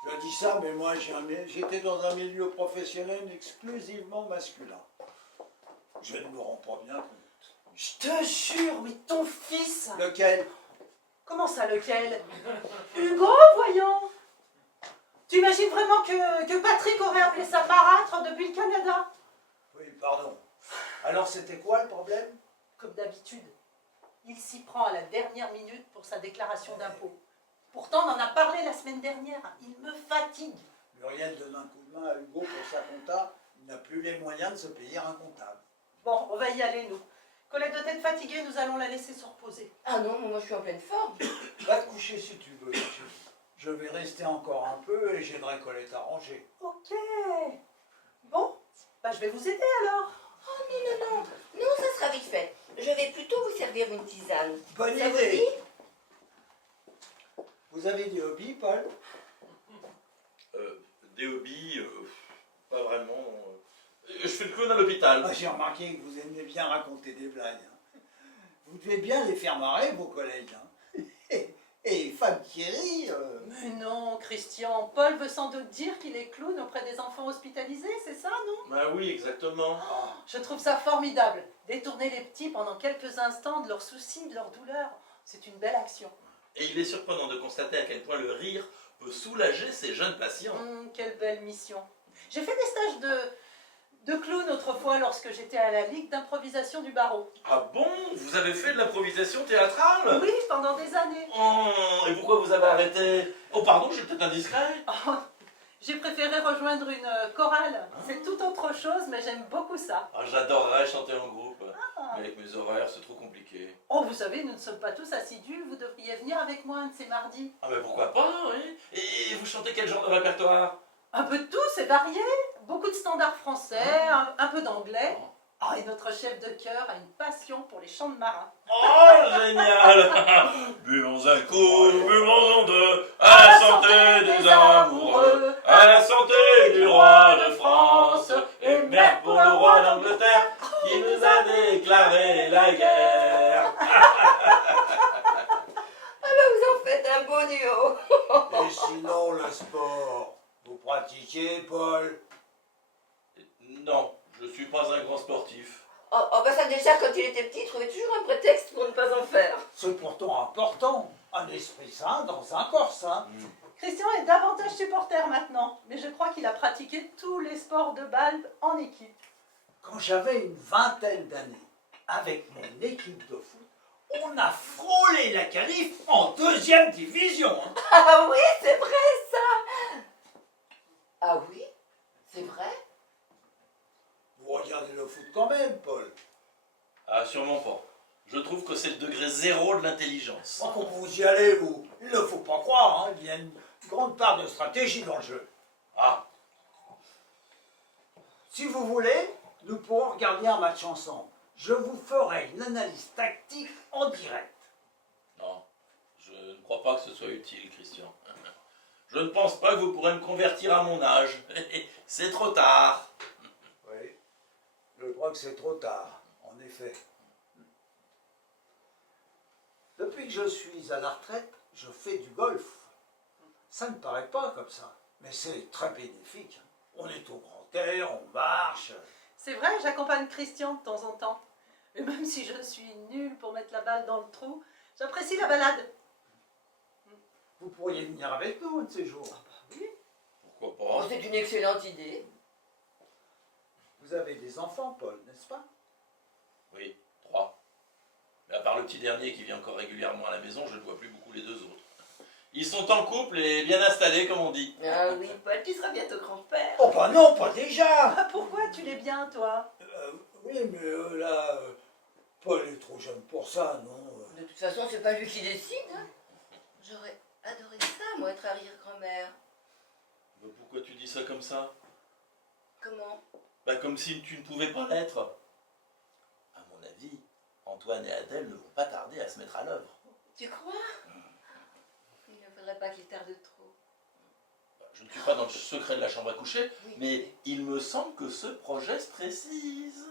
Je dis ça, mais moi, j'étais dans un milieu professionnel exclusivement masculin. Je ne me rends pas bien compte. Je te jure, mais ton fils... Lequel? Comment ça, lequel? Hugo, voyons. Tu imagines vraiment que Patrick aurait appelé ça marâtre depuis le Canada? Oui, pardon. Alors, c'était quoi le problème? Comme d'habitude, il s'y prend à la dernière minute pour sa déclaration d'impôt. Pourtant, on en a parlé la semaine dernière. Il me fatigue. Muriel donne un coup de main à Hugo pour sa compta. Il n'a plus les moyens de se payer un comptable. Bon, on va y aller, nous. Colette doit être fatiguée, nous allons la laisser se reposer. Ah non, moi je suis en pleine forme. Va te coucher si tu veux. Je vais rester encore un peu et j'aiderai Colette à ranger. Ok. Bon, bah, je vais vous aider alors. Oh non, non, non. Non, ça sera vite fait. Je vais plutôt vous servir une tisane. Bonne Ça vous idée. dit? Vous avez des hobbies, Paul? Des hobbies, pas vraiment. Je fais le clown à l'hôpital. Ah, j'ai remarqué que vous aimez bien raconter des blagues. Hein. Vous devez bien les faire marrer, vos collègues. Hein. Et femme Thierry... Mais non, Christian, Paul veut sans doute dire qu'il est clown auprès des enfants hospitalisés, c'est ça, non? Bah oui, exactement. Je trouve ça formidable. Détourner les petits pendant quelques instants de leurs soucis, de leurs douleurs, c'est une belle action. Et il est surprenant de constater à quel point le rire peut soulager ces jeunes patients. Quelle belle mission. J'ai fait des stages de clown autrefois lorsque j'étais à la Ligue d'improvisation du barreau. Ah bon? Vous avez fait de l'improvisation théâtrale? Oui, pendant des années. Oh, et pourquoi vous avez arrêté? Oh pardon, j'ai peut-être indiscret. Oh, j'ai préféré rejoindre une chorale. C'est tout autre chose, mais j'aime beaucoup ça. Ah, j'adorerais chanter en groupe. Mais avec mes horaires, c'est trop compliqué. Oh, vous savez, nous ne sommes pas tous assidus. Vous devriez venir avec moi un de ces mardis. Ah ben pourquoi pas, oui. Et vous chantez quel genre de répertoire? Un peu de tout, c'est varié. Beaucoup de standards français, un peu d'anglais. Oh, et notre chef de chœur a une passion pour les chants de marins. Oh, génial. Buvons un coup, buvons-en deux, à la santé des amoureux, à la santé du roi de France, et merde pour le roi d'Angleterre, qui nous a déclaré la guerre. Ah ben vous en faites un beau duo. Et sinon, le sport, vous pratiquez, Paul? Non, je suis pas un grand sportif. Oh ben ça déjà, quand il était petit, il trouvait toujours un prétexte pour ne pas en faire. C'est pourtant important. Un esprit sain dans un corps sain. Christian est davantage supporter maintenant, mais je crois qu'il a pratiqué tous les sports de balle en équipe. Quand j'avais une vingtaine d'années, avec mon équipe de foot, on a frôlé la qualif en 2e division. Hein. Ah oui, c'est vrai ça. Ah oui, c'est vrai. Vous regardez le foot quand même, Paul. Ah, sûrement pas. Je trouve que c'est le degré zéro de l'intelligence. Oh, comment vous y allez, vous? Il ne faut pas croire, hein. Il y a une grande part de stratégie dans le jeu. Ah, Si vous voulez, nous pourrons regarder un match ensemble. Je vous ferai une analyse tactique en direct. non, je ne crois pas que ce soit utile, Christian. Je ne pense pas que vous pourrez me convertir à mon âge. C'est trop tard. Oui, je crois que c'est trop tard, en effet. Depuis que je suis à la retraite, je fais du golf. Ça ne paraît pas comme ça, mais c'est très bénéfique. On est au grand air, on marche. C'est vrai, j'accompagne Christian de temps en temps. Et même si je suis nulle pour mettre la balle dans le trou, j'apprécie la balade. Vous pourriez venir avec nous un de ces jours. Pourquoi Oh, pas? c'est une excellente idée. Vous avez des enfants, Paul, n'est-ce pas? Oui, 3. Mais à part le petit dernier qui vient encore régulièrement à la maison, je ne vois plus beaucoup les 2 autres. Ils sont en couple et bien installés, comme on dit. Ah oui, Paul, tu seras bientôt grand-père. Oh bah non, pas déjà. Ah, pourquoi tu l'es bien, toi? Oui, mais là, Paul est trop jeune pour ça, non? De toute façon, c'est pas lui qui décide. Hein. J'aurais adoré ça, moi, être arrière-grand-mère. Mais pourquoi tu dis ça comme ça? Comment? Bah comme si tu ne pouvais pas l'être. À mon avis, Antoine et Adèle ne vont pas tarder à se mettre à l'œuvre. Tu crois? Il ne faudrait pas qu'il tarde trop. Je ne suis pas dans le secret de la chambre à coucher, Oui. mais il me semble que ce projet se précise.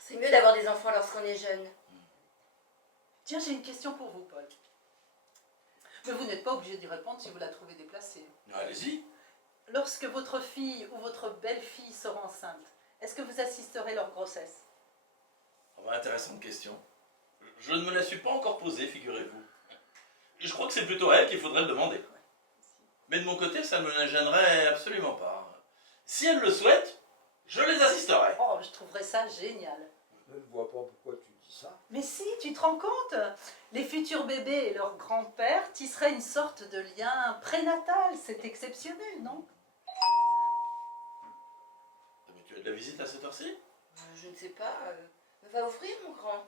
C'est mieux d'avoir des enfants lorsqu'on est jeune. Tiens, j'ai une question pour vous, Paul. Mais vous n'êtes pas obligé d'y répondre si vous la trouvez déplacée. Allez-y. Lorsque votre fille ou votre belle-fille sera enceinte, est-ce que vous assisterez leur grossesse? Oh, bah, intéressante question. Je ne me la suis pas encore posée, figurez-vous. Et je crois que c'est plutôt à elle qu'il faudrait le demander. Mais de mon côté, ça ne me la gênerait absolument pas. Si elle le souhaite, je les assisterai. Oh, je trouverais ça génial. Je ne vois pas pourquoi tu dis ça. Mais si, tu te rends compte? Les futurs bébés et leur grand-père tisseraient une sorte de lien prénatal. C'est exceptionnel, non? Mais tu as de la visite à cette heure-ci? Je ne sais pas. Va ouvrir, mon grand.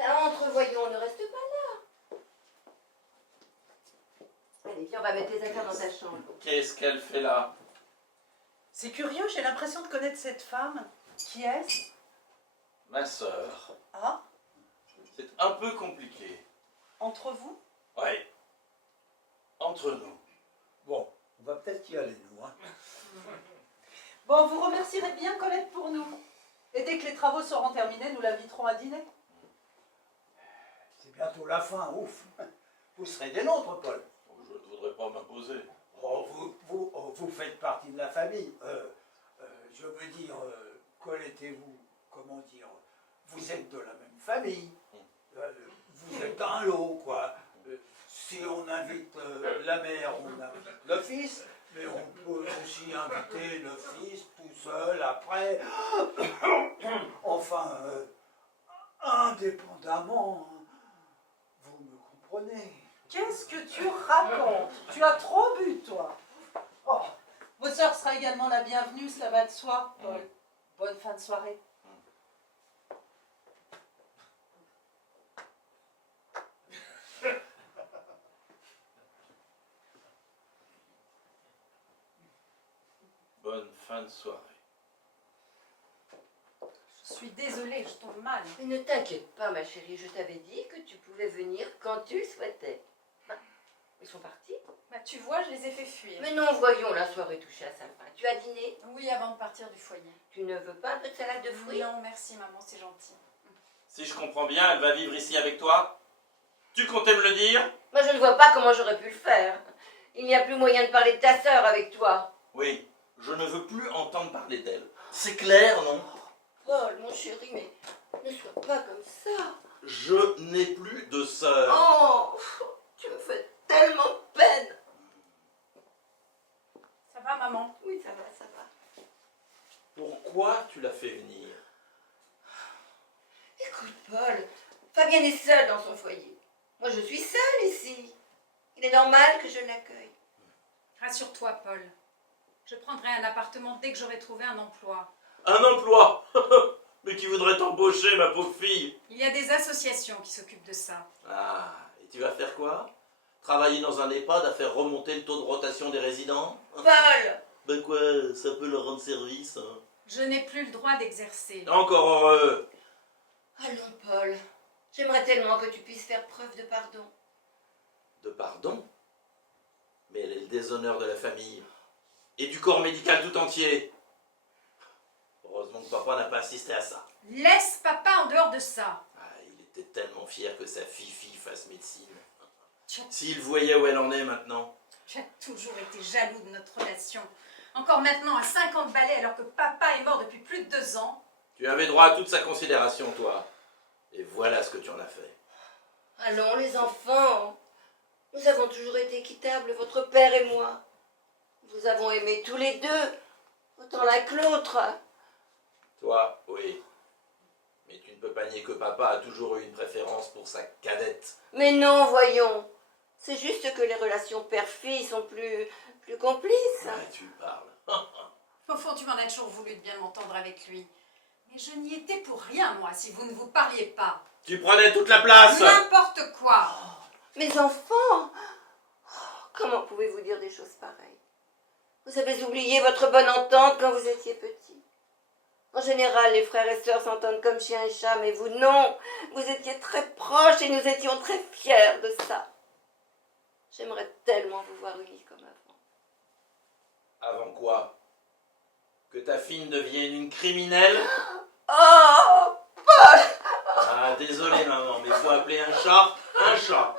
Entre, voyons, ne reste pas là. Allez, viens, on va mettre les affaires dans ta chambre. Qu'est-ce qu'elle fait là? C'est curieux, j'ai l'impression de connaître cette femme. Qui est-ce? Ma sœur. Ah, C'est un peu compliqué. entre vous? Ouais. Entre nous. Bon, on va peut-être y aller, nous. Hein. Bon, vous remercierez bien Colette pour nous. Et dès que les travaux seront terminés, nous l'inviterons à dîner. C'est bientôt la fin, ouf. Vous serez des nôtres, Paul. je ne voudrais pas m'imposer. Vous faites partie de la famille. Je veux dire, connaissez-vous, comment dire, vous êtes de la même famille. Vous êtes un lot, quoi. Si on invite la mère, on invite le fils, mais on peut aussi inviter le fils tout seul après. Enfin, indépendamment, vous me comprenez. Qu'est-ce que tu racontes? Tu as trop bu, toi. Oh, votre sœur sera également la bienvenue, cela va de soi, Paul. Bonne fin de soirée. Bonne fin de soirée. Je suis désolée, je tombe mal. Mais ne t'inquiète pas, ma chérie, je t'avais dit que tu pouvais venir quand tu le souhaitais. Ils sont partis? Bah, tu vois, je les ai fait fuir. Mais non, voyons, la soirée touchée à sa fin. Tu as dîné? Oui, avant de partir du foyer. Tu ne veux pas un peu de salade de fruits? Non, merci maman, c'est gentil. Si je comprends bien, elle va vivre ici avec toi? Tu comptais me le dire? Moi, je ne vois pas comment j'aurais pu le faire. Il n'y a plus moyen de parler de ta sœur avec toi. Oui, je ne veux plus entendre parler d'elle. C'est clair, non? Paul, mon chéri, mais ne sois pas comme ça. Je n'ai plus de sœur. Oh, tu me fais tellement peine. Ça va maman? Oui, ça va, ça va. Pourquoi tu l'as fait venir? Écoute, Paul, Fabienne est seule dans son foyer. Moi, je suis seule ici. Il est normal que je l'accueille. Rassure-toi, Paul. Je prendrai un appartement dès que j'aurai trouvé un emploi. Un emploi? Mais qui voudrait t'embaucher, ma pauvre fille? Il y a des associations qui s'occupent de ça. Ah, et tu vas faire quoi? Travailler dans un EHPAD à faire remonter le taux de rotation des résidents? Paul! Ben quoi, ça peut leur rendre service, hein. Je n'ai plus le droit d'exercer. Encore heureux. Allons, Paul. J'aimerais tellement que tu puisses faire preuve de pardon. De pardon? Mais elle est le déshonneur de la famille. Et du corps médical tout entier. Heureusement que papa n'a pas assisté à ça. Laisse papa en dehors de ça. Ah, il était tellement fier que sa fille fasse médecine. Tu as, S'il voyait où elle en est maintenant. tu as toujours été jaloux de notre relation. Encore maintenant à 50 balais alors que papa est mort depuis plus de 2 ans. Tu avais droit à toute sa considération, toi. Et voilà ce que tu en as fait. Allons, les enfants. Nous avons toujours été équitables, votre père et moi. Nous avons aimé tous les deux, autant l'un que l'autre. Toi, oui. Mais tu ne peux pas nier que papa a toujours eu une préférence pour sa cadette. Mais non, voyons. C'est juste que les relations père-fille sont plus complices. Ouais, tu parles. Au fond, tu m'en as toujours voulu de bien m'entendre avec lui. Mais je n'y étais pour rien, moi, si vous ne vous parliez pas. Tu prenais toute la place. N'importe quoi. Mes enfants, comment pouvez-vous dire des choses pareilles? Vous avez oublié votre bonne entente quand vous étiez petits. En général, les frères et sœurs s'entendent comme chien et chat, mais vous non. Vous étiez très proches et nous étions très fiers de ça. J'aimerais tellement vous voir unis comme avant. Avant quoi? Que ta fille ne devienne une criminelle? Oh, Ah, désolé maman, mais faut appeler un chat un chat.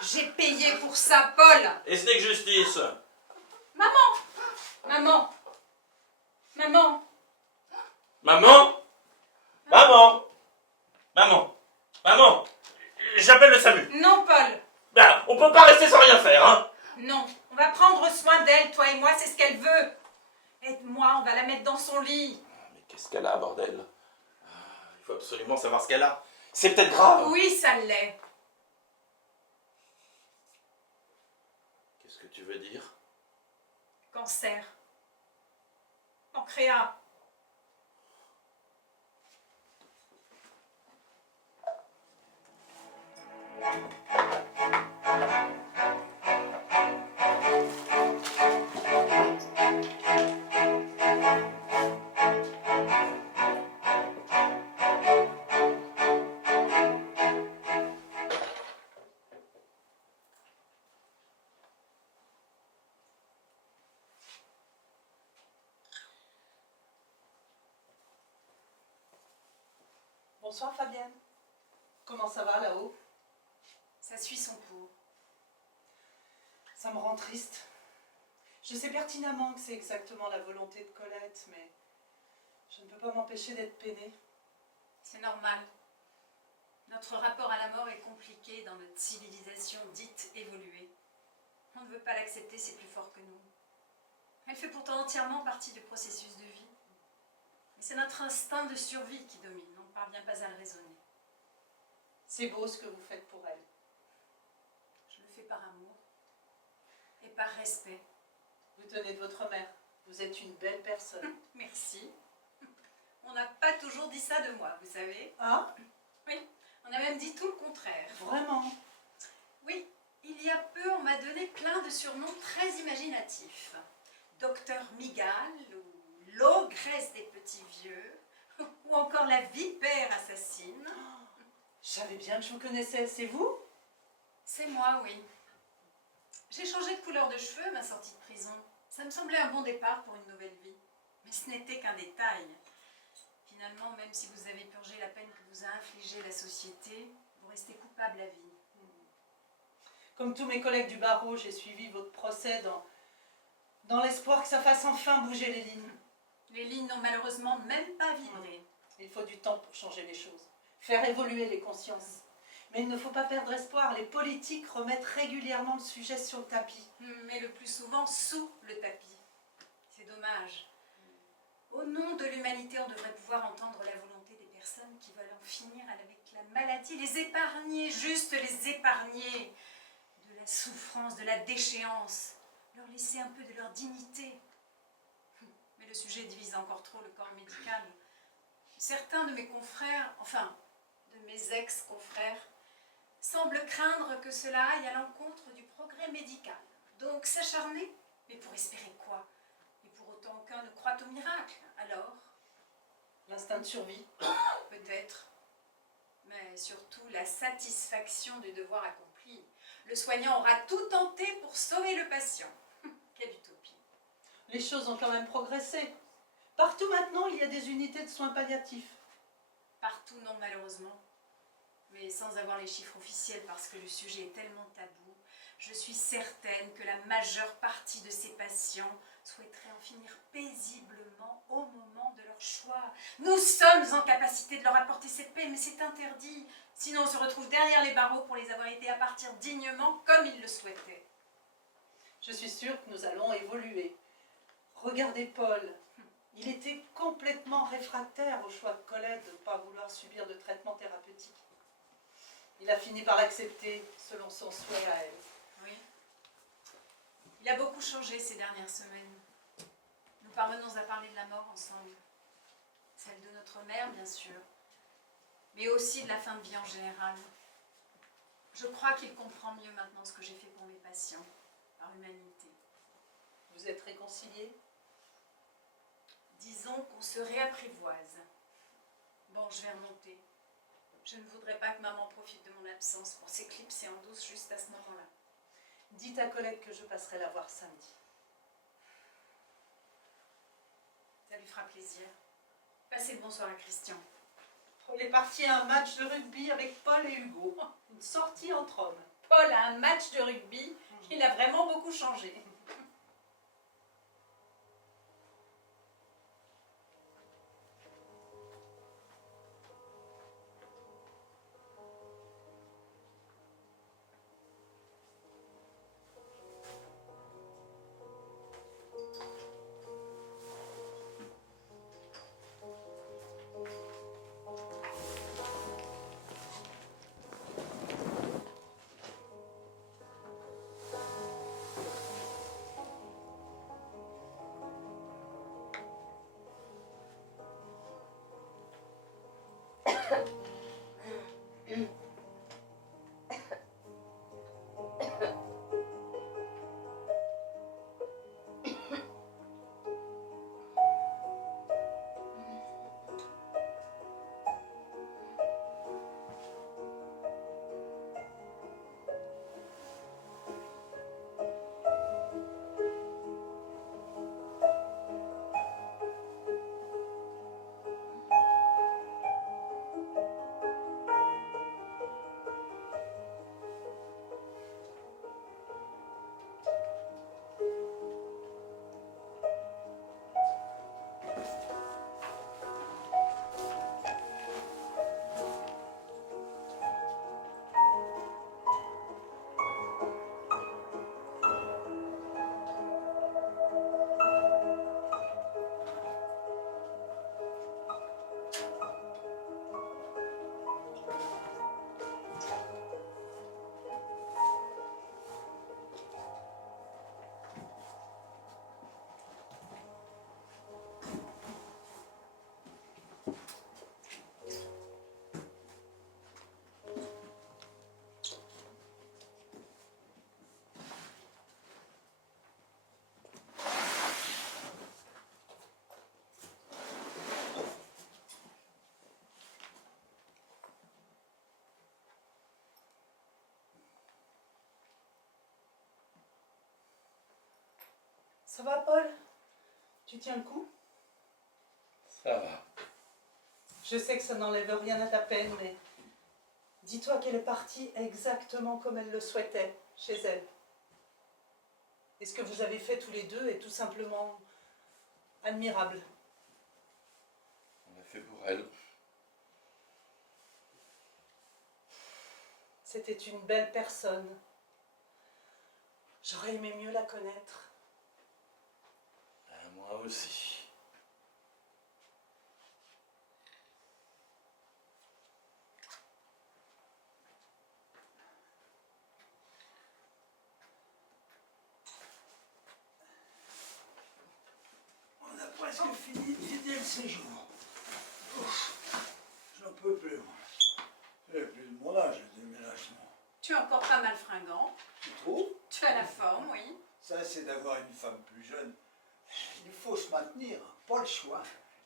J'ai payé pour ça, Paul. Et ce n'est que justice. Maman. Maman. Maman? Maman? Maman? J'appelle le SAMU. Non, Paul. Ben, on peut pas rester sans rien faire, hein? Non. On va prendre soin d'elle, toi et moi, c'est ce qu'elle veut. Aide-moi, on va la mettre dans son lit. Mais qu'est-ce qu'elle a, bordel? Il faut absolument savoir ce qu'elle a. C'est peut-être grave. Oui, ça l'est. Qu'est-ce que tu veux dire? Cancer. Pancréas. Bonsoir Fabienne. Comment ça va là-haut? Ça suit son cours. Ça me rend triste. Je sais pertinemment que c'est exactement la volonté de Colette, mais je ne peux pas m'empêcher d'être peinée. C'est normal. Notre rapport à la mort est compliqué dans notre civilisation dite évoluée. On ne veut pas l'accepter, c'est plus fort que nous. Elle fait pourtant entièrement partie du processus de vie. Mais c'est notre instinct de survie qui domine, on ne parvient pas à le raisonner. C'est beau ce que vous faites pour elle. Je le fais par amour et par respect. Vous tenez de votre mère. Vous êtes une belle personne. Merci. On n'a pas toujours dit ça de moi, vous savez. Ah, Oui, on a même dit tout le contraire. vraiment? Oui, il y a peu, on m'a donné plein de surnoms très imaginatifs. Docteur Migal, ou l'ogresse des petits vieux, ou encore la vipère assassine. Je savais bien que je vous connaissais. C'est vous? C'est moi, oui. J'ai changé de couleur de cheveux à ma sortie de prison. Ça me semblait un bon départ pour une nouvelle vie. Mais ce n'était qu'un détail. Finalement, même si vous avez purgé la peine que vous a infligée la société, vous restez coupable à vie. Comme tous mes collègues du barreau, j'ai suivi votre procès dans l'espoir que ça fasse enfin bouger les lignes. Les lignes n'ont malheureusement même pas vibré. Il faut du temps pour changer les choses, faire évoluer les consciences. Mais il ne faut pas perdre espoir, les politiques remettent régulièrement le sujet sur le tapis. Mais le plus souvent sous le tapis. C'est dommage. Au nom de l'humanité, on devrait pouvoir entendre la volonté des personnes qui veulent en finir avec la maladie, les épargner, juste les épargner de la souffrance, de la déchéance, leur laisser un peu de leur dignité. Mais le sujet divise encore trop le corps médical. Certains de mes confrères, enfin, de mes ex-confrères, semblent craindre que cela aille à l'encontre du progrès médical. Donc s'acharner, mais pour espérer quoi? Et pour autant aucun ne croit au miracle. Alors, L'instinct de survie. peut-être, mais surtout la satisfaction du devoir accompli. Le soignant aura tout tenté pour sauver le patient. Quelle utopie. Les choses ont quand même progressé. Partout maintenant, il y a des unités de soins palliatifs. Partout non, malheureusement. Mais sans avoir les chiffres officiels parce que le sujet est tellement tabou, je suis certaine que la majeure partie de ces patients souhaiteraient en finir paisiblement au moment de leur choix. Nous sommes en capacité de leur apporter cette paix, mais c'est interdit. Sinon on se retrouve derrière les barreaux pour les avoir aidés à partir dignement comme ils le souhaitaient. Je suis sûre que nous allons évoluer. Regardez Paul. Il était complètement réfractaire au choix de Colette de ne pas vouloir subir de traitement thérapeutique. Il a fini par accepter selon son souhait à elle. Oui. Il a beaucoup changé ces dernières semaines. Nous parvenons à parler de la mort ensemble. Celle de notre mère, bien sûr, mais aussi de la fin de vie en général. Je crois qu'il comprend mieux maintenant ce que j'ai fait pour mes patients, par humanité. Vous êtes réconciliés? Disons qu'on se réapprivoise. Bon, je vais remonter. Je ne voudrais pas que maman profite de mon absence pour s'éclipser en douce juste à ce moment-là. Dites à Colette que je passerai la voir samedi. Ça lui fera plaisir. Passez le bonsoir à Christian. Paul est parti à un match de rugby avec Paul et Hugo. Une sortie entre hommes. Paul a un match de rugby. Il a vraiment beaucoup changé. Ça va, Paul? Tu tiens le coup? Ça va. Je sais que ça n'enlève rien à ta peine, mais dis-toi qu'elle est partie exactement comme elle le souhaitait, chez elle. Et ce que vous avez fait tous les deux est tout simplement admirable. On a fait pour elle. C'était une belle personne. J'aurais aimé mieux la connaître. Moi aussi. On a presque fini de vider le séjour. Ouf, j'en peux plus, moi. C'est plus de mon âge, le déménagement. Tu es encore pas mal fringant. Tu trouves? Tu as la forme, oui. Ça, c'est d'avoir une femme plus jeune. Il faut se maintenir, pas le choix.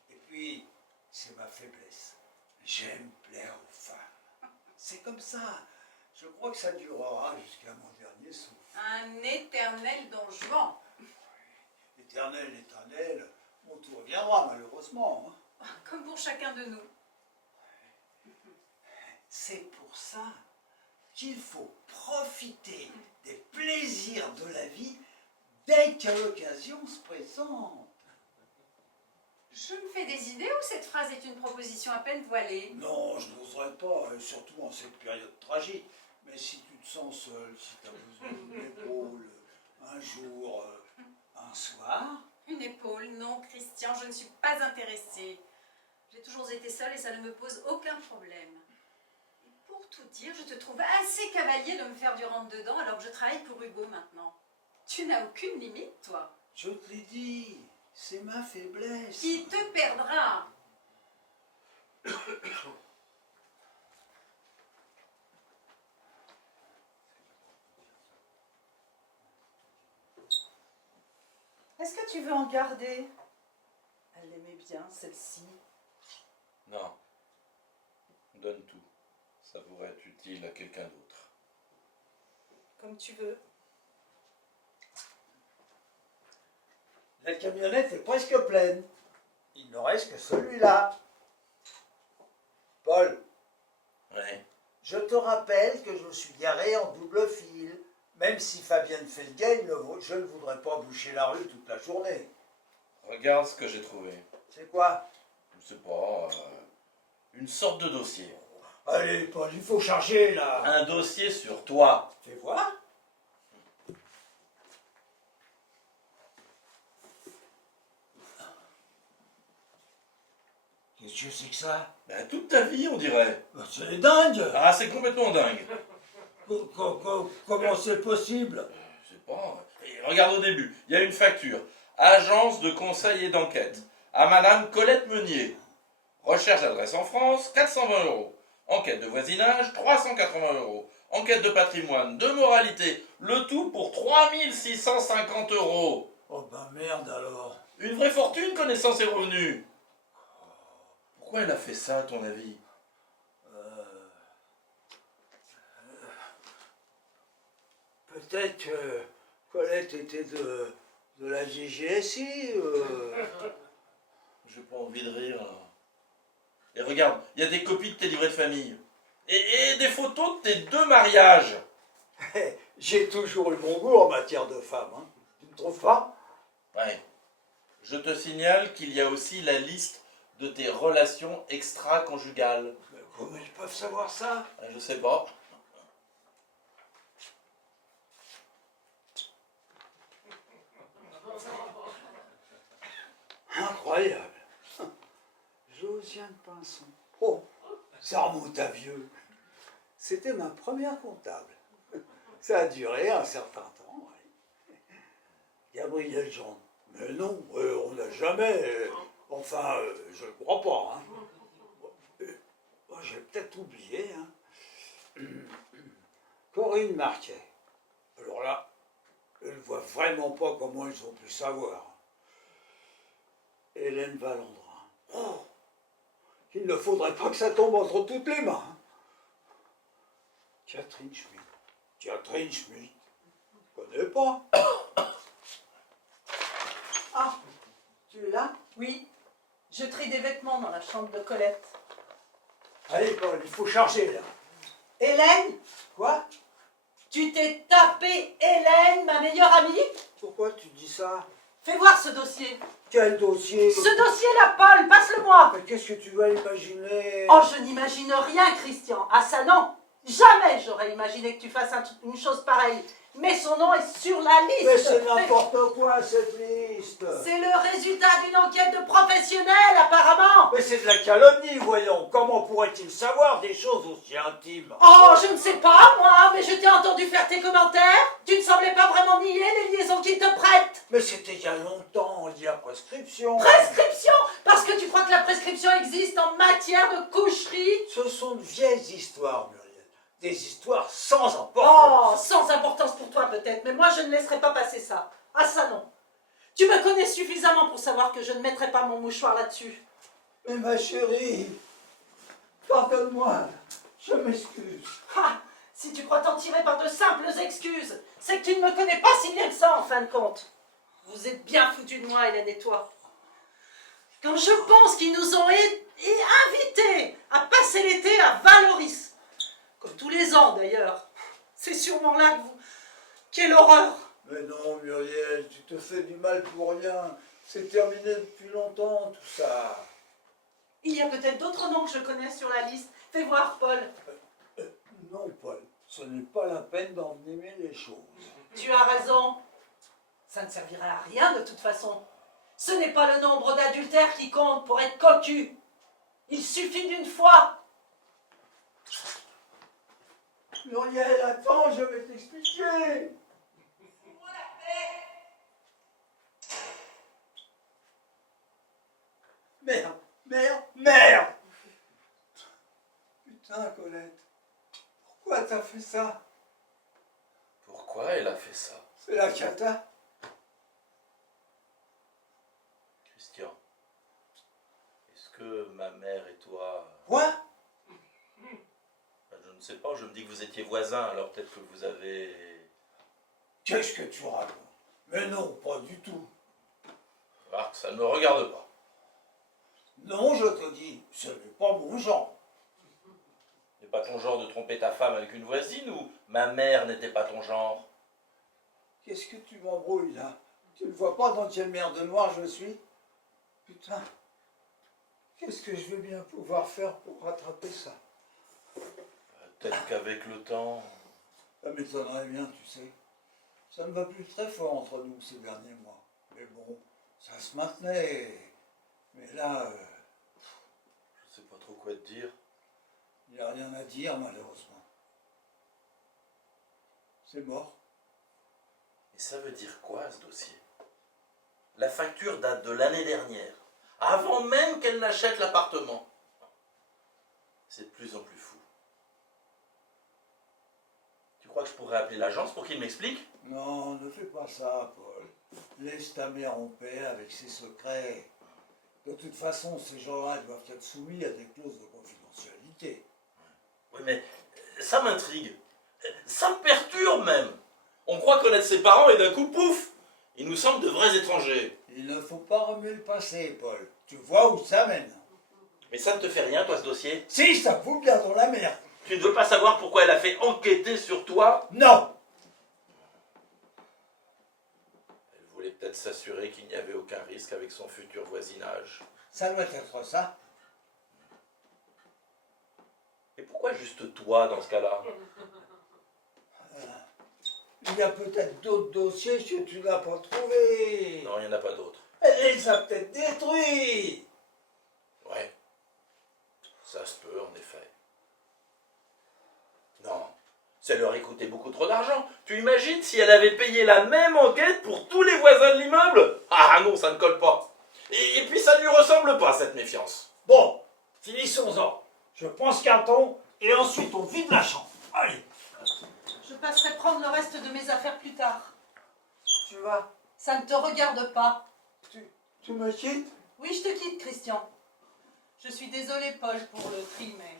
Et puis, c'est ma faiblesse. J'aime plaire aux femmes. C'est comme ça. Je crois que ça durera jusqu'à mon dernier souffle. Un éternel don Juan. Éternel, éternel, mon tour viendra malheureusement. Hein. Comme pour chacun de nous. C'est pour ça qu'il faut profiter des plaisirs de la vie dès que l'occasion se présente. Je me fais des idées ou cette phrase est une proposition à peine voilée? Non, je n'oserais pas, surtout en cette période tragique. Mais si tu te sens seul, si tu as besoin d'une épaule, un jour, un soir... Une épaule, non, Christian, je ne suis pas intéressée. J'ai toujours été seule et ça ne me pose aucun problème. Et pour tout dire, je te trouve assez cavalier de me faire du rentre-dedans alors que je travaille pour Hugo maintenant. Tu n'as aucune limite, toi. Je te l'ai dit, c'est ma faiblesse. Qui te perdra? Est-ce que tu veux en garder? Elle l'aimait bien, celle-ci. Non. Donne tout. Ça pourrait être utile à quelqu'un d'autre. Comme tu veux. La camionnette est presque pleine. Il ne reste que celui-là. Paul, Ouais. je te rappelle que je suis garé en double fil. Même si Fabienne fait le gay, je ne voudrais pas boucher la rue toute la journée. Regarde ce que j'ai trouvé. C'est quoi? Je sais pas. Une sorte de dossier. Allez, Paul, il faut charger là. Un dossier sur toi. Fais voir. Qu'est-ce que c'est que ça? Ben, toute ta vie, on dirait. C'est dingue. Ah, c'est complètement dingue. Comment c'est possible? Je sais pas. Et regarde au début. Il y a une facture. Agence de conseil et d'enquête. À Madame Colette Meunier. Recherche d'adresse en France, 420 €. Enquête de voisinage, 380 €. Enquête de patrimoine, de moralité. Le tout pour 3650 €. Oh ben merde alors. Une vraie fortune connaissant ses revenus. Pourquoi elle a fait ça, à ton avis? Peut-être que Colette était de la JGSI. J'ai pas envie de rire, là. Et regarde, il y a des copies de tes livrets de famille. Et des photos de tes 2 mariages. J'ai toujours eu mon goût en matière de femmes. Hein. Tu ne trouves pas? Ouais. Je te signale qu'il y a aussi la liste de tes relations extra-conjugales. Mais comment ils peuvent savoir ça? Je sais pas. Incroyable. Josiane Pinson. Oh, ça remonte à vieux. C'était ma première comptable. Ça a duré un certain temps. Oui. Gabriel Jean. Mais non, on n'a jamais... enfin, je ne crois pas. Hein. J'ai peut-être oublié. Hein. Corinne Marquet. Alors là, je ne vois vraiment pas comment ils ont pu savoir. Hélène Valandrin. Oh, il ne faudrait pas que ça tombe entre toutes les mains. Catherine Schmitt. Catherine Schmitt. Je ne connais pas. Ah, tu es là? Oui. Je trie des vêtements dans la chambre de Colette. Allez, Paul, il faut charger, là. Hélène, Quoi? tu t'es tapé Hélène, ma meilleure amie? Pourquoi tu dis ça? Fais voir ce dossier. Quel dossier? Ce dossier-là, Paul, passe-le-moi. Mais qu'est-ce que tu vas imaginer? Oh, je n'imagine rien, Christian. Ah ça non. Jamais j'aurais imaginé que tu fasses une chose pareille. Mais son nom est sur la liste. Mais c'est n'importe quoi, cette liste. C'est le résultat d'une enquête de professionnels, apparemment. Mais c'est de la calomnie, voyons. Comment pourrait-il savoir des choses aussi intimes? Oh, je ne sais pas, moi, mais je t'ai entendu faire tes commentaires. Tu ne semblais pas vraiment nier les liaisons qu'il te prête. Mais c'était il y a longtemps, il y a prescription. Prescription? Parce que tu crois que la prescription existe en matière de coucherie? Ce sont de vieilles histoires, Muriel. Des histoires sans importance. Oh, sans importance pour toi peut-être, mais moi je ne laisserai pas passer ça. Ah ça non. Tu me connais suffisamment pour savoir que je ne mettrai pas mon mouchoir là-dessus. Mais ma chérie, pardonne-moi, je m'excuse. Ah, si tu crois t'en tirer par de simples excuses, c'est que tu ne me connais pas si bien que ça en fin de compte. Vous êtes bien foutus de moi, Hélène et toi. Quand je pense qu'ils nous ont invités à passer l'été à Valoris, comme tous les ans d'ailleurs, c'est sûrement là que vous... Quelle horreur! Mais non, Muriel, tu te fais du mal pour rien. C'est terminé depuis longtemps, tout ça. Il y a peut-être d'autres noms que je connais sur la liste. Fais voir, Paul. Non, Paul, ce n'est pas la peine d'envenimer les choses. Tu as raison. Ça ne servirait à rien de toute façon. Ce n'est pas le nombre d'adultères qui compte pour être cocu. Il suffit d'une fois. Muriel, attends, je vais t'expliquer. Merde, merde, merde. Putain, Colette, pourquoi t'as fait ça? Pourquoi elle a fait ça? C'est la cata. Christian, est-ce que ma mère et toi... Quoi? Je ne sais pas, je me dis que vous étiez voisins, alors peut-être que vous avez... Qu'est-ce que tu racontes? Mais non, pas du tout. Ah, ça ne me regarde pas. Non, je te dis, ce n'est pas mon genre. C'est pas ton genre de tromper ta femme avec une voisine ou ma mère n'était pas ton genre? Qu'est-ce que tu m'embrouilles là? Tu ne vois pas dans quelle merde noire je suis? Putain, qu'est-ce que je vais bien pouvoir faire pour rattraper ça? Peut-être qu'avec le temps... Ça m'étonnerait bien, tu sais. Ça ne va plus très fort entre nous ces derniers mois. Mais bon, ça se maintenait. Mais là, Je sais pas trop quoi te dire. il n'y a rien à dire malheureusement. C'est mort. Et ça veut dire quoi ce dossier? La facture date de l'année dernière, avant même qu'elle n'achète l'appartement. C'est de plus en plus fou. Tu crois que je pourrais appeler l'agence pour qu'il m'explique? Non, ne fais pas ça, Paul. Laisse ta mère en paix avec ses secrets. De toute façon, ces gens-là doivent être soumis à des clauses de confidentialité. Oui, mais ça m'intrigue. Ça me perturbe même. On croit connaître ses parents et d'un coup, pouf, ils nous semblent de vrais étrangers. Il ne faut pas remuer le passé, Paul. Tu vois où ça mène. Mais ça ne te fait rien, toi, ce dossier? Si, ça fout bien dans la merde. Tu ne veux pas savoir pourquoi elle a fait enquêter sur toi? Non. Elle voulait peut-être s'assurer qu'il n'y avait aucun risque avec son futur voisinage. Ça doit être ça. Et pourquoi juste toi dans ce cas-là? Il y a peut-être d'autres dossiers que tu n'as pas trouvés. Non, il n'y en a pas d'autres. Elle les a peut-être détruits. Ouais, ça se peut en effet. Non, ça leur a coûté beaucoup trop d'argent. Tu imagines si elle avait payé la même enquête pour tous les voisins de l'immeuble? Ah non, ça ne colle pas. Et puis ça ne lui ressemble pas, cette méfiance. Bon, finissons-en. Je pense qu'un ton et ensuite on vide la chambre. Allez. Je passerai prendre le reste de mes affaires plus tard. Tu vas. Ça ne te regarde pas. Tu me quittes? Oui, je te quitte, Christian. Je suis désolée, Paul, pour le tri, mais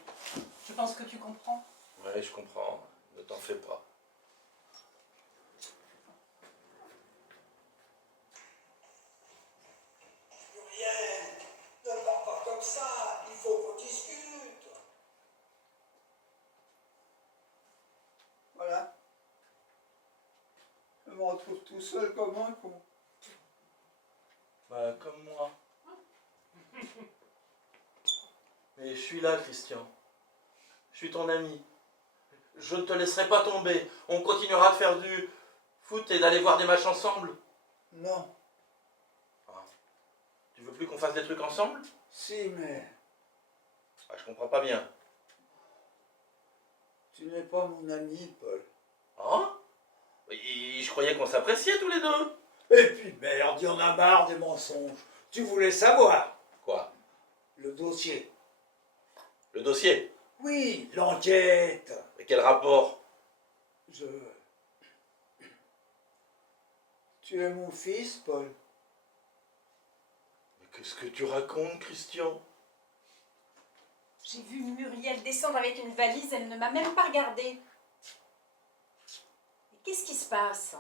je pense que tu comprends. Ouais, je comprends. Ne t'en fais pas. me retrouve tout seul comme un con. Bah, comme moi. Mais je suis là, Christian. Je suis ton ami. Je ne te laisserai pas tomber. On continuera de faire du foot et d'aller voir des matchs ensemble. Non, Tu veux plus qu'on fasse des trucs ensemble? si, mais Ah, je comprends pas bien. tu n'es pas mon ami, Paul. Hein? Et je croyais qu'on s'appréciait tous les deux. Et puis merde, il y en a marre des mensonges. Tu voulais savoir Quoi? le dossier. Le dossier? Oui, l'enquête. Mais quel rapport? Tu es mon fils, Paul. Mais qu'est-ce que tu racontes, Christian? J'ai vu Muriel descendre avec une valise, elle ne m'a même pas regardée. Mais qu'est-ce qui se passe?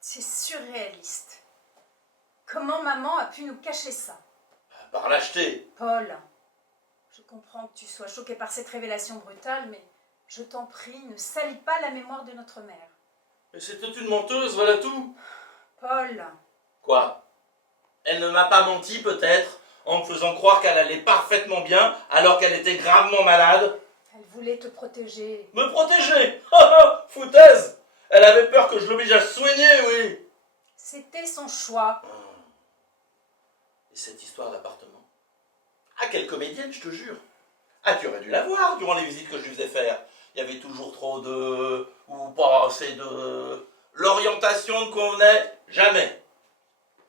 C'est surréaliste. Comment maman a pu nous cacher ça? Par lâcheté. Paul, je comprends que tu sois choqué par cette révélation brutale, mais je t'en prie, ne salis pas la mémoire de notre mère. Mais c'était une menteuse, voilà tout. Paul, Quoi? Elle ne m'a pas menti, peut-être, en me faisant croire qu'elle allait parfaitement bien, alors qu'elle était gravement malade. elle voulait te protéger. Me protéger? Foutaise! Elle avait peur que je l'oblige à se soigner, oui. C'était son choix. Et cette histoire d'appartement? Ah, quelle comédienne, je te jure. Ah, tu aurais dû la voir durant les visites que je lui faisais faire. Il y avait toujours trop de... ou pas assez de... L'orientation ne convenait jamais.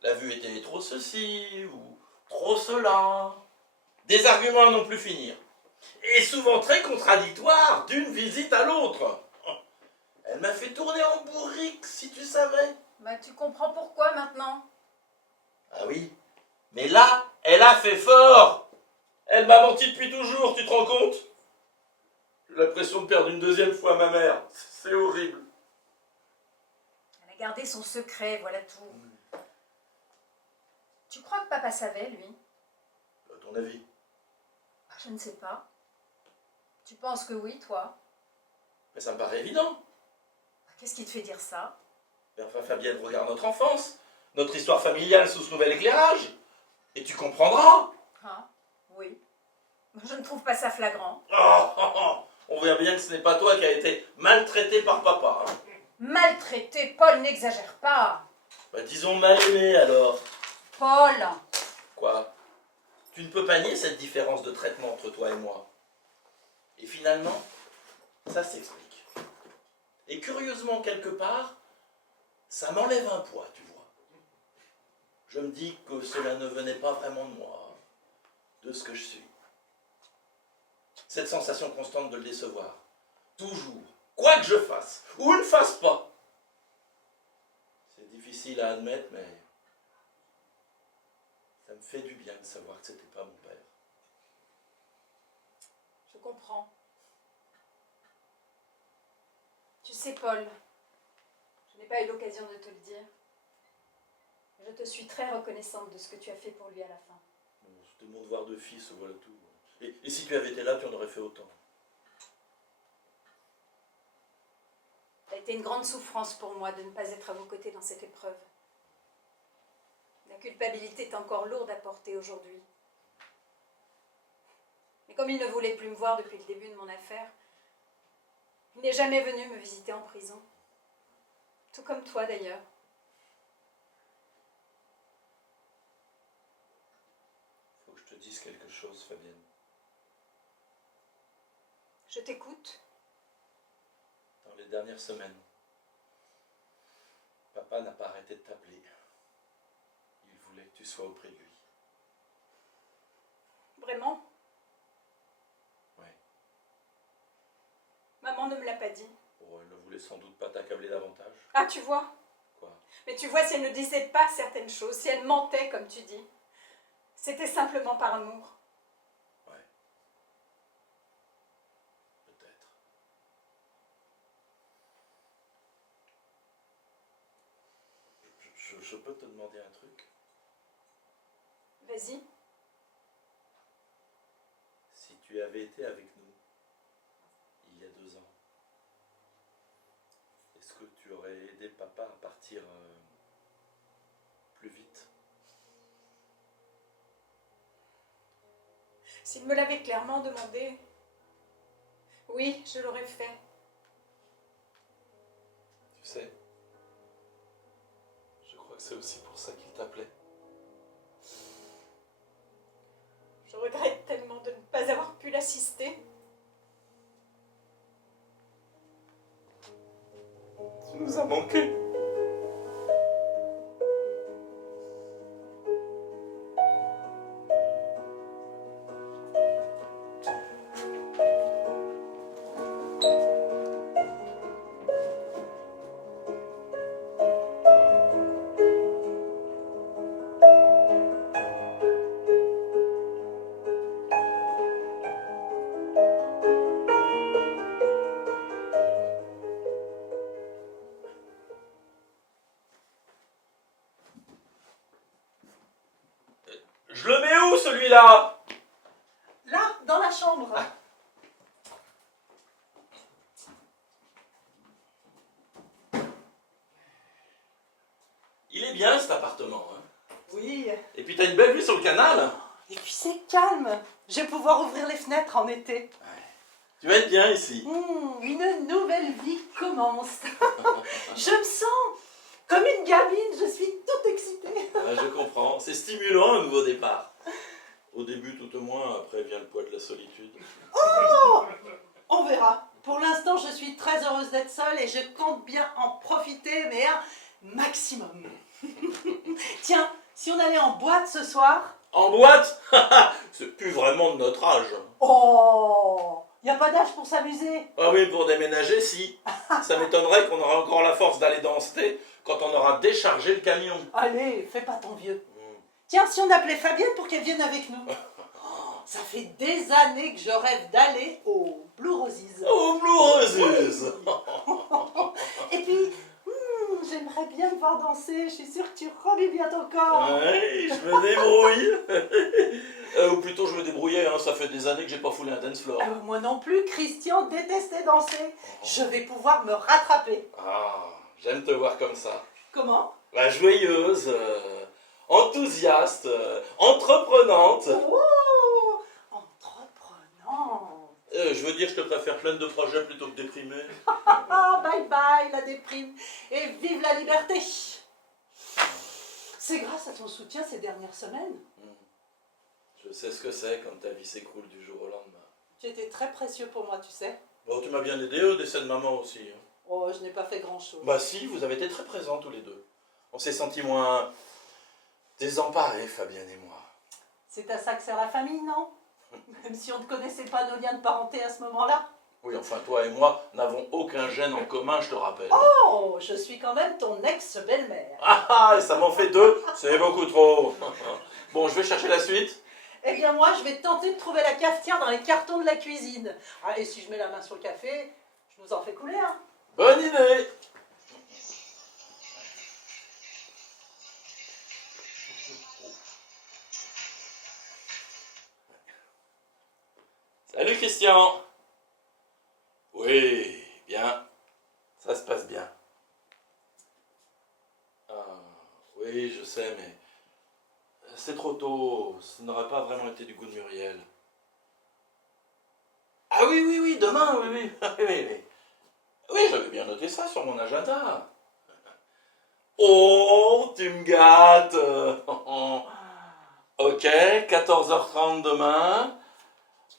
La vue était trop ceci, ou trop cela. Des arguments à non plus finir. Et souvent très contradictoires d'une visite à l'autre. Elle m'a fait tourner en bourrique, si tu savais. Bah, tu comprends pourquoi maintenant? Ah oui, mais là, elle a fait fort. Elle m'a menti depuis toujours, tu te rends compte? J'ai l'impression de perdre une deuxième fois ma mère. C'est horrible. Elle a gardé son secret, voilà tout. Tu crois que papa savait, lui? À ton avis? Ah, je ne sais pas. Tu penses que oui, toi? Mais ça me paraît évident. Ah, qu'est-ce qui te fait dire ça? Mais enfin, Fabienne, regarde notre enfance, notre histoire familiale sous ce nouvel éclairage. Et tu comprendras. Ah, oui. Je ne trouve pas ça flagrant. On voit bien que ce n'est pas toi qui as été maltraité par papa. Hein. Maltraité, Paul, n'exagère pas. Bah, disons mal aimé alors. Paul, Quoi? Tu ne peux pas nier cette différence de traitement entre toi et moi. Et finalement, ça s'explique. Et curieusement, quelque part, ça m'enlève un poids, tu vois. Je me dis que cela ne venait pas vraiment de moi, de ce que je suis. Cette sensation constante de le décevoir. Toujours. Quoi que je fasse, ou ne fasse pas. C'est difficile à admettre, mais ça me fait du bien de savoir que c'était pas mon père. je comprends. Tu sais, Paul, je n'ai pas eu l'occasion de te le dire. Je te suis très reconnaissante de ce que tu as fait pour lui à la fin. Bon, c'était mon devoir de fils, voilà tout. Et si tu avais été là, tu en aurais fait autant. Ça a été une grande souffrance pour moi de ne pas être à vos côtés dans cette épreuve. La culpabilité est encore lourde à porter aujourd'hui. Mais comme il ne voulait plus me voir depuis le début de mon affaire, il n'est jamais venu me visiter en prison. Tout comme toi d'ailleurs. Faut que je te dise quelque chose, Fabienne. Je t'écoute. Dans les dernières semaines, papa n'a pas arrêté de t'appeler. Il voulait que tu sois auprès de lui. Vraiment? Ouais. Maman ne me l'a pas dit. Oh, elle ne voulait sans doute pas t'accabler davantage. Ah, tu vois? Quoi? Mais tu vois, si elle ne disait pas certaines choses, si elle mentait, comme tu dis, c'était simplement par amour. Ouais. Peut-être. Je peux te demander un truc? Vas-y. Si tu avais été avec nous, il y a 2 ans, est-ce que tu aurais aidé papa à partir plus vite? S'il me l'avait clairement demandé, oui, je l'aurais fait. Tu sais, je crois que c'est aussi pour ça qu'il t'appelait. Je regrette tellement de ne pas avoir pu l'assister. Tu nous as manqué. Je le mets où celui-là? Là, dans la chambre. Il est bien cet appartement. Hein. Oui. Et puis t'as une belle vue sur le canal. Et puis c'est calme. Je vais pouvoir ouvrir les fenêtres en été. Tu vas être bien ici. Une nouvelle vie commence. Je me sens comme une gamine. Je suis toute excitée. Ouais, je comprends. C'est stimulant un nouveau départ. Au début tout au moins, après vient le poids de la solitude. Oh, on verra. Pour l'instant, je suis très heureuse d'être seule et je compte bien en profiter, mais un maximum. Tiens, si on allait en boîte ce soir... En boîte? C'est plus vraiment de notre âge. Oh, il n'y a pas d'âge pour s'amuser. Ah oui, pour déménager, si. Ça m'étonnerait qu'on aura encore la force d'aller danser quand on aura déchargé le camion. Allez, fais pas ton vieux. Tiens, si on appelait Fabienne pour qu'elle vienne avec nous. Oh, ça fait des années que je rêve d'aller au Blue Roses. Oh, Blue Roses. Et puis, j'aimerais bien te voir danser. Je suis sûre que tu revis bien ton corps. Ouais, je me débrouille. Ou plutôt, je me débrouillais, hein. Ça fait des années que j'ai pas foulé un dance floor. Moi non plus, Christian détestait danser. Je vais pouvoir me rattraper. Ah, j'aime te voir comme ça. Comment? Bah, joyeuse, enthousiaste, entreprenante. Oh, entreprenant. Je veux dire, je te préfère pleine de projets plutôt que déprimée. Ah, bye bye la déprime. Et vive la liberté. C'est grâce à ton soutien ces dernières semaines. Je sais ce que c'est quand ta vie s'écroule du jour au lendemain. Tu étais très précieux pour moi, tu sais. Bon, tu m'as bien aidé au décès de maman aussi. Hein. Oh, je n'ai pas fait grand-chose. Bah si, vous avez été très présents tous les deux. On s'est sentis moins désemparés, Fabienne et moi. C'est à ça que sert la famille, non? Même si on ne connaissait pas nos liens de parenté à ce moment-là. Oui, enfin, toi et moi n'avons aucun gène en commun, je te rappelle. Oh, je suis quand même ton ex-belle-mère. Ah, et ça m'en fait 2, c'est beaucoup trop. Bon, je vais chercher la suite. Eh bien moi, je vais tenter de trouver la cafetière dans les cartons de la cuisine. Ah, et si je mets la main sur le café, je nous en fais couler, hein. Bonne idée. Salut Christian. Oui, bien. Ça se passe bien. Ah, oui, je sais, mais c'est trop tôt. Ça n'aurait pas vraiment été du goût de Muriel. Ah oui, oui, oui, demain, oui, oui. Oui, oui. Oui, j'avais bien noté ça sur mon agenda. Oh, tu me gâtes. Ok, 14h30 demain.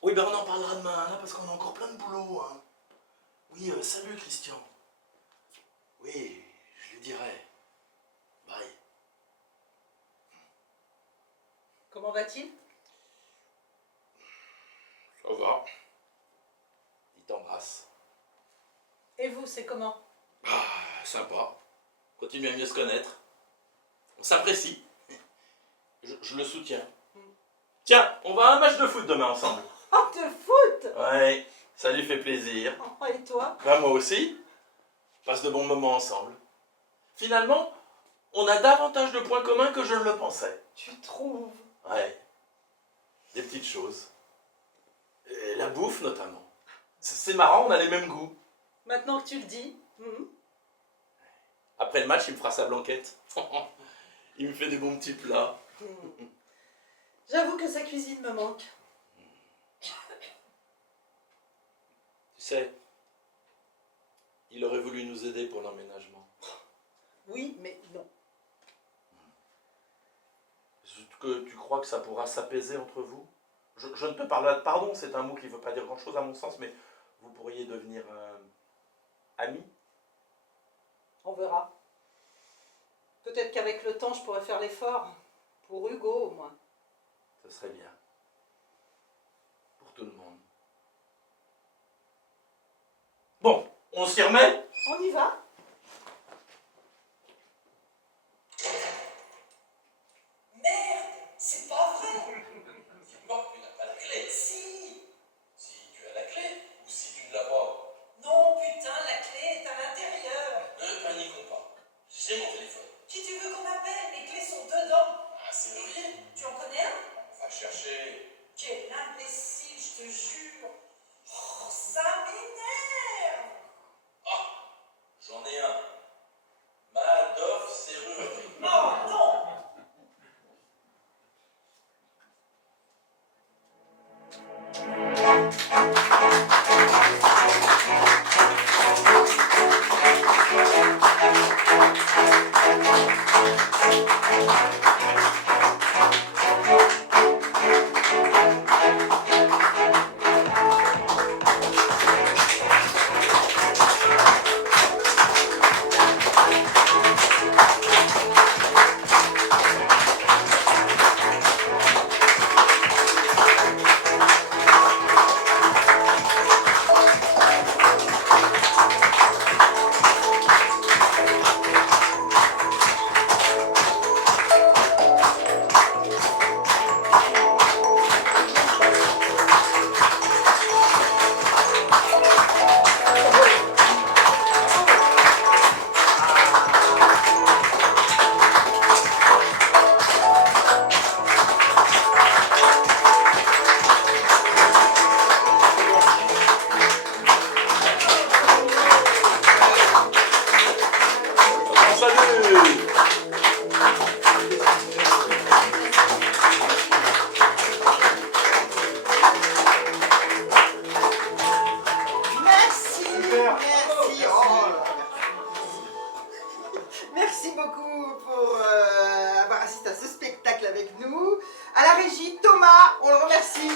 Oui, ben on en parlera demain, là, parce qu'on a encore plein de boulot. Hein. Oui, salut Christian. Oui, je lui dirai. Bye. Comment va-t-il? Ça va. Il t'embrasse. Et vous, c'est comment? Ah, sympa. continue à mieux se connaître. On s'apprécie. Je le soutiens. Tiens, on va à un match de foot demain ensemble. Oh, de foot! Ouais, ça lui fait plaisir. Oh, et toi? Ben moi aussi. On passe de bons moments ensemble. Finalement, on a davantage de points communs que je ne le pensais. Tu trouves? Ouais. Des petites choses. Et la bouffe notamment. C'est marrant, on a les mêmes goûts. Maintenant que tu le dis. Après le match, il me fera sa blanquette. Il me fait des bons petits plats. J'avoue que sa cuisine me manque. Tu sais, il aurait voulu nous aider pour l'emménagement. Oui, mais non. Est-ce que tu crois que ça pourra s'apaiser entre vous? Je ne te parle pas de pardon, c'est un mot qui ne veut pas dire grand-chose à mon sens, mais vous pourriez devenir amis? On verra. Peut-être qu'avec le temps, je pourrais faire l'effort. Pour Hugo, au moins. Ce serait bien. Pour tout le monde. Bon, on s'y remet? On y va? Merde, c'est pas vrai. Bon, tu n'as pas la clé. Si. Si tu as la clé, ou si tu ne l'as pas. Non, putain, la clé est à l'intérieur. Ne paniquons pas. J'ai mon téléphone. Qui tu veux qu'on appelle? Les clés sont dedans. Ah, c'est vrai. Tu en connais un? Va chercher. Quel imbécile, je te jure. Oh, ça m'énerve. Ah, j'en ai un. Madoff serrurerie. Oh non. Salut. Merci, merci. Oh là là. Merci beaucoup pour avoir assisté à ce spectacle avec nous. À la régie, Thomas, on le remercie.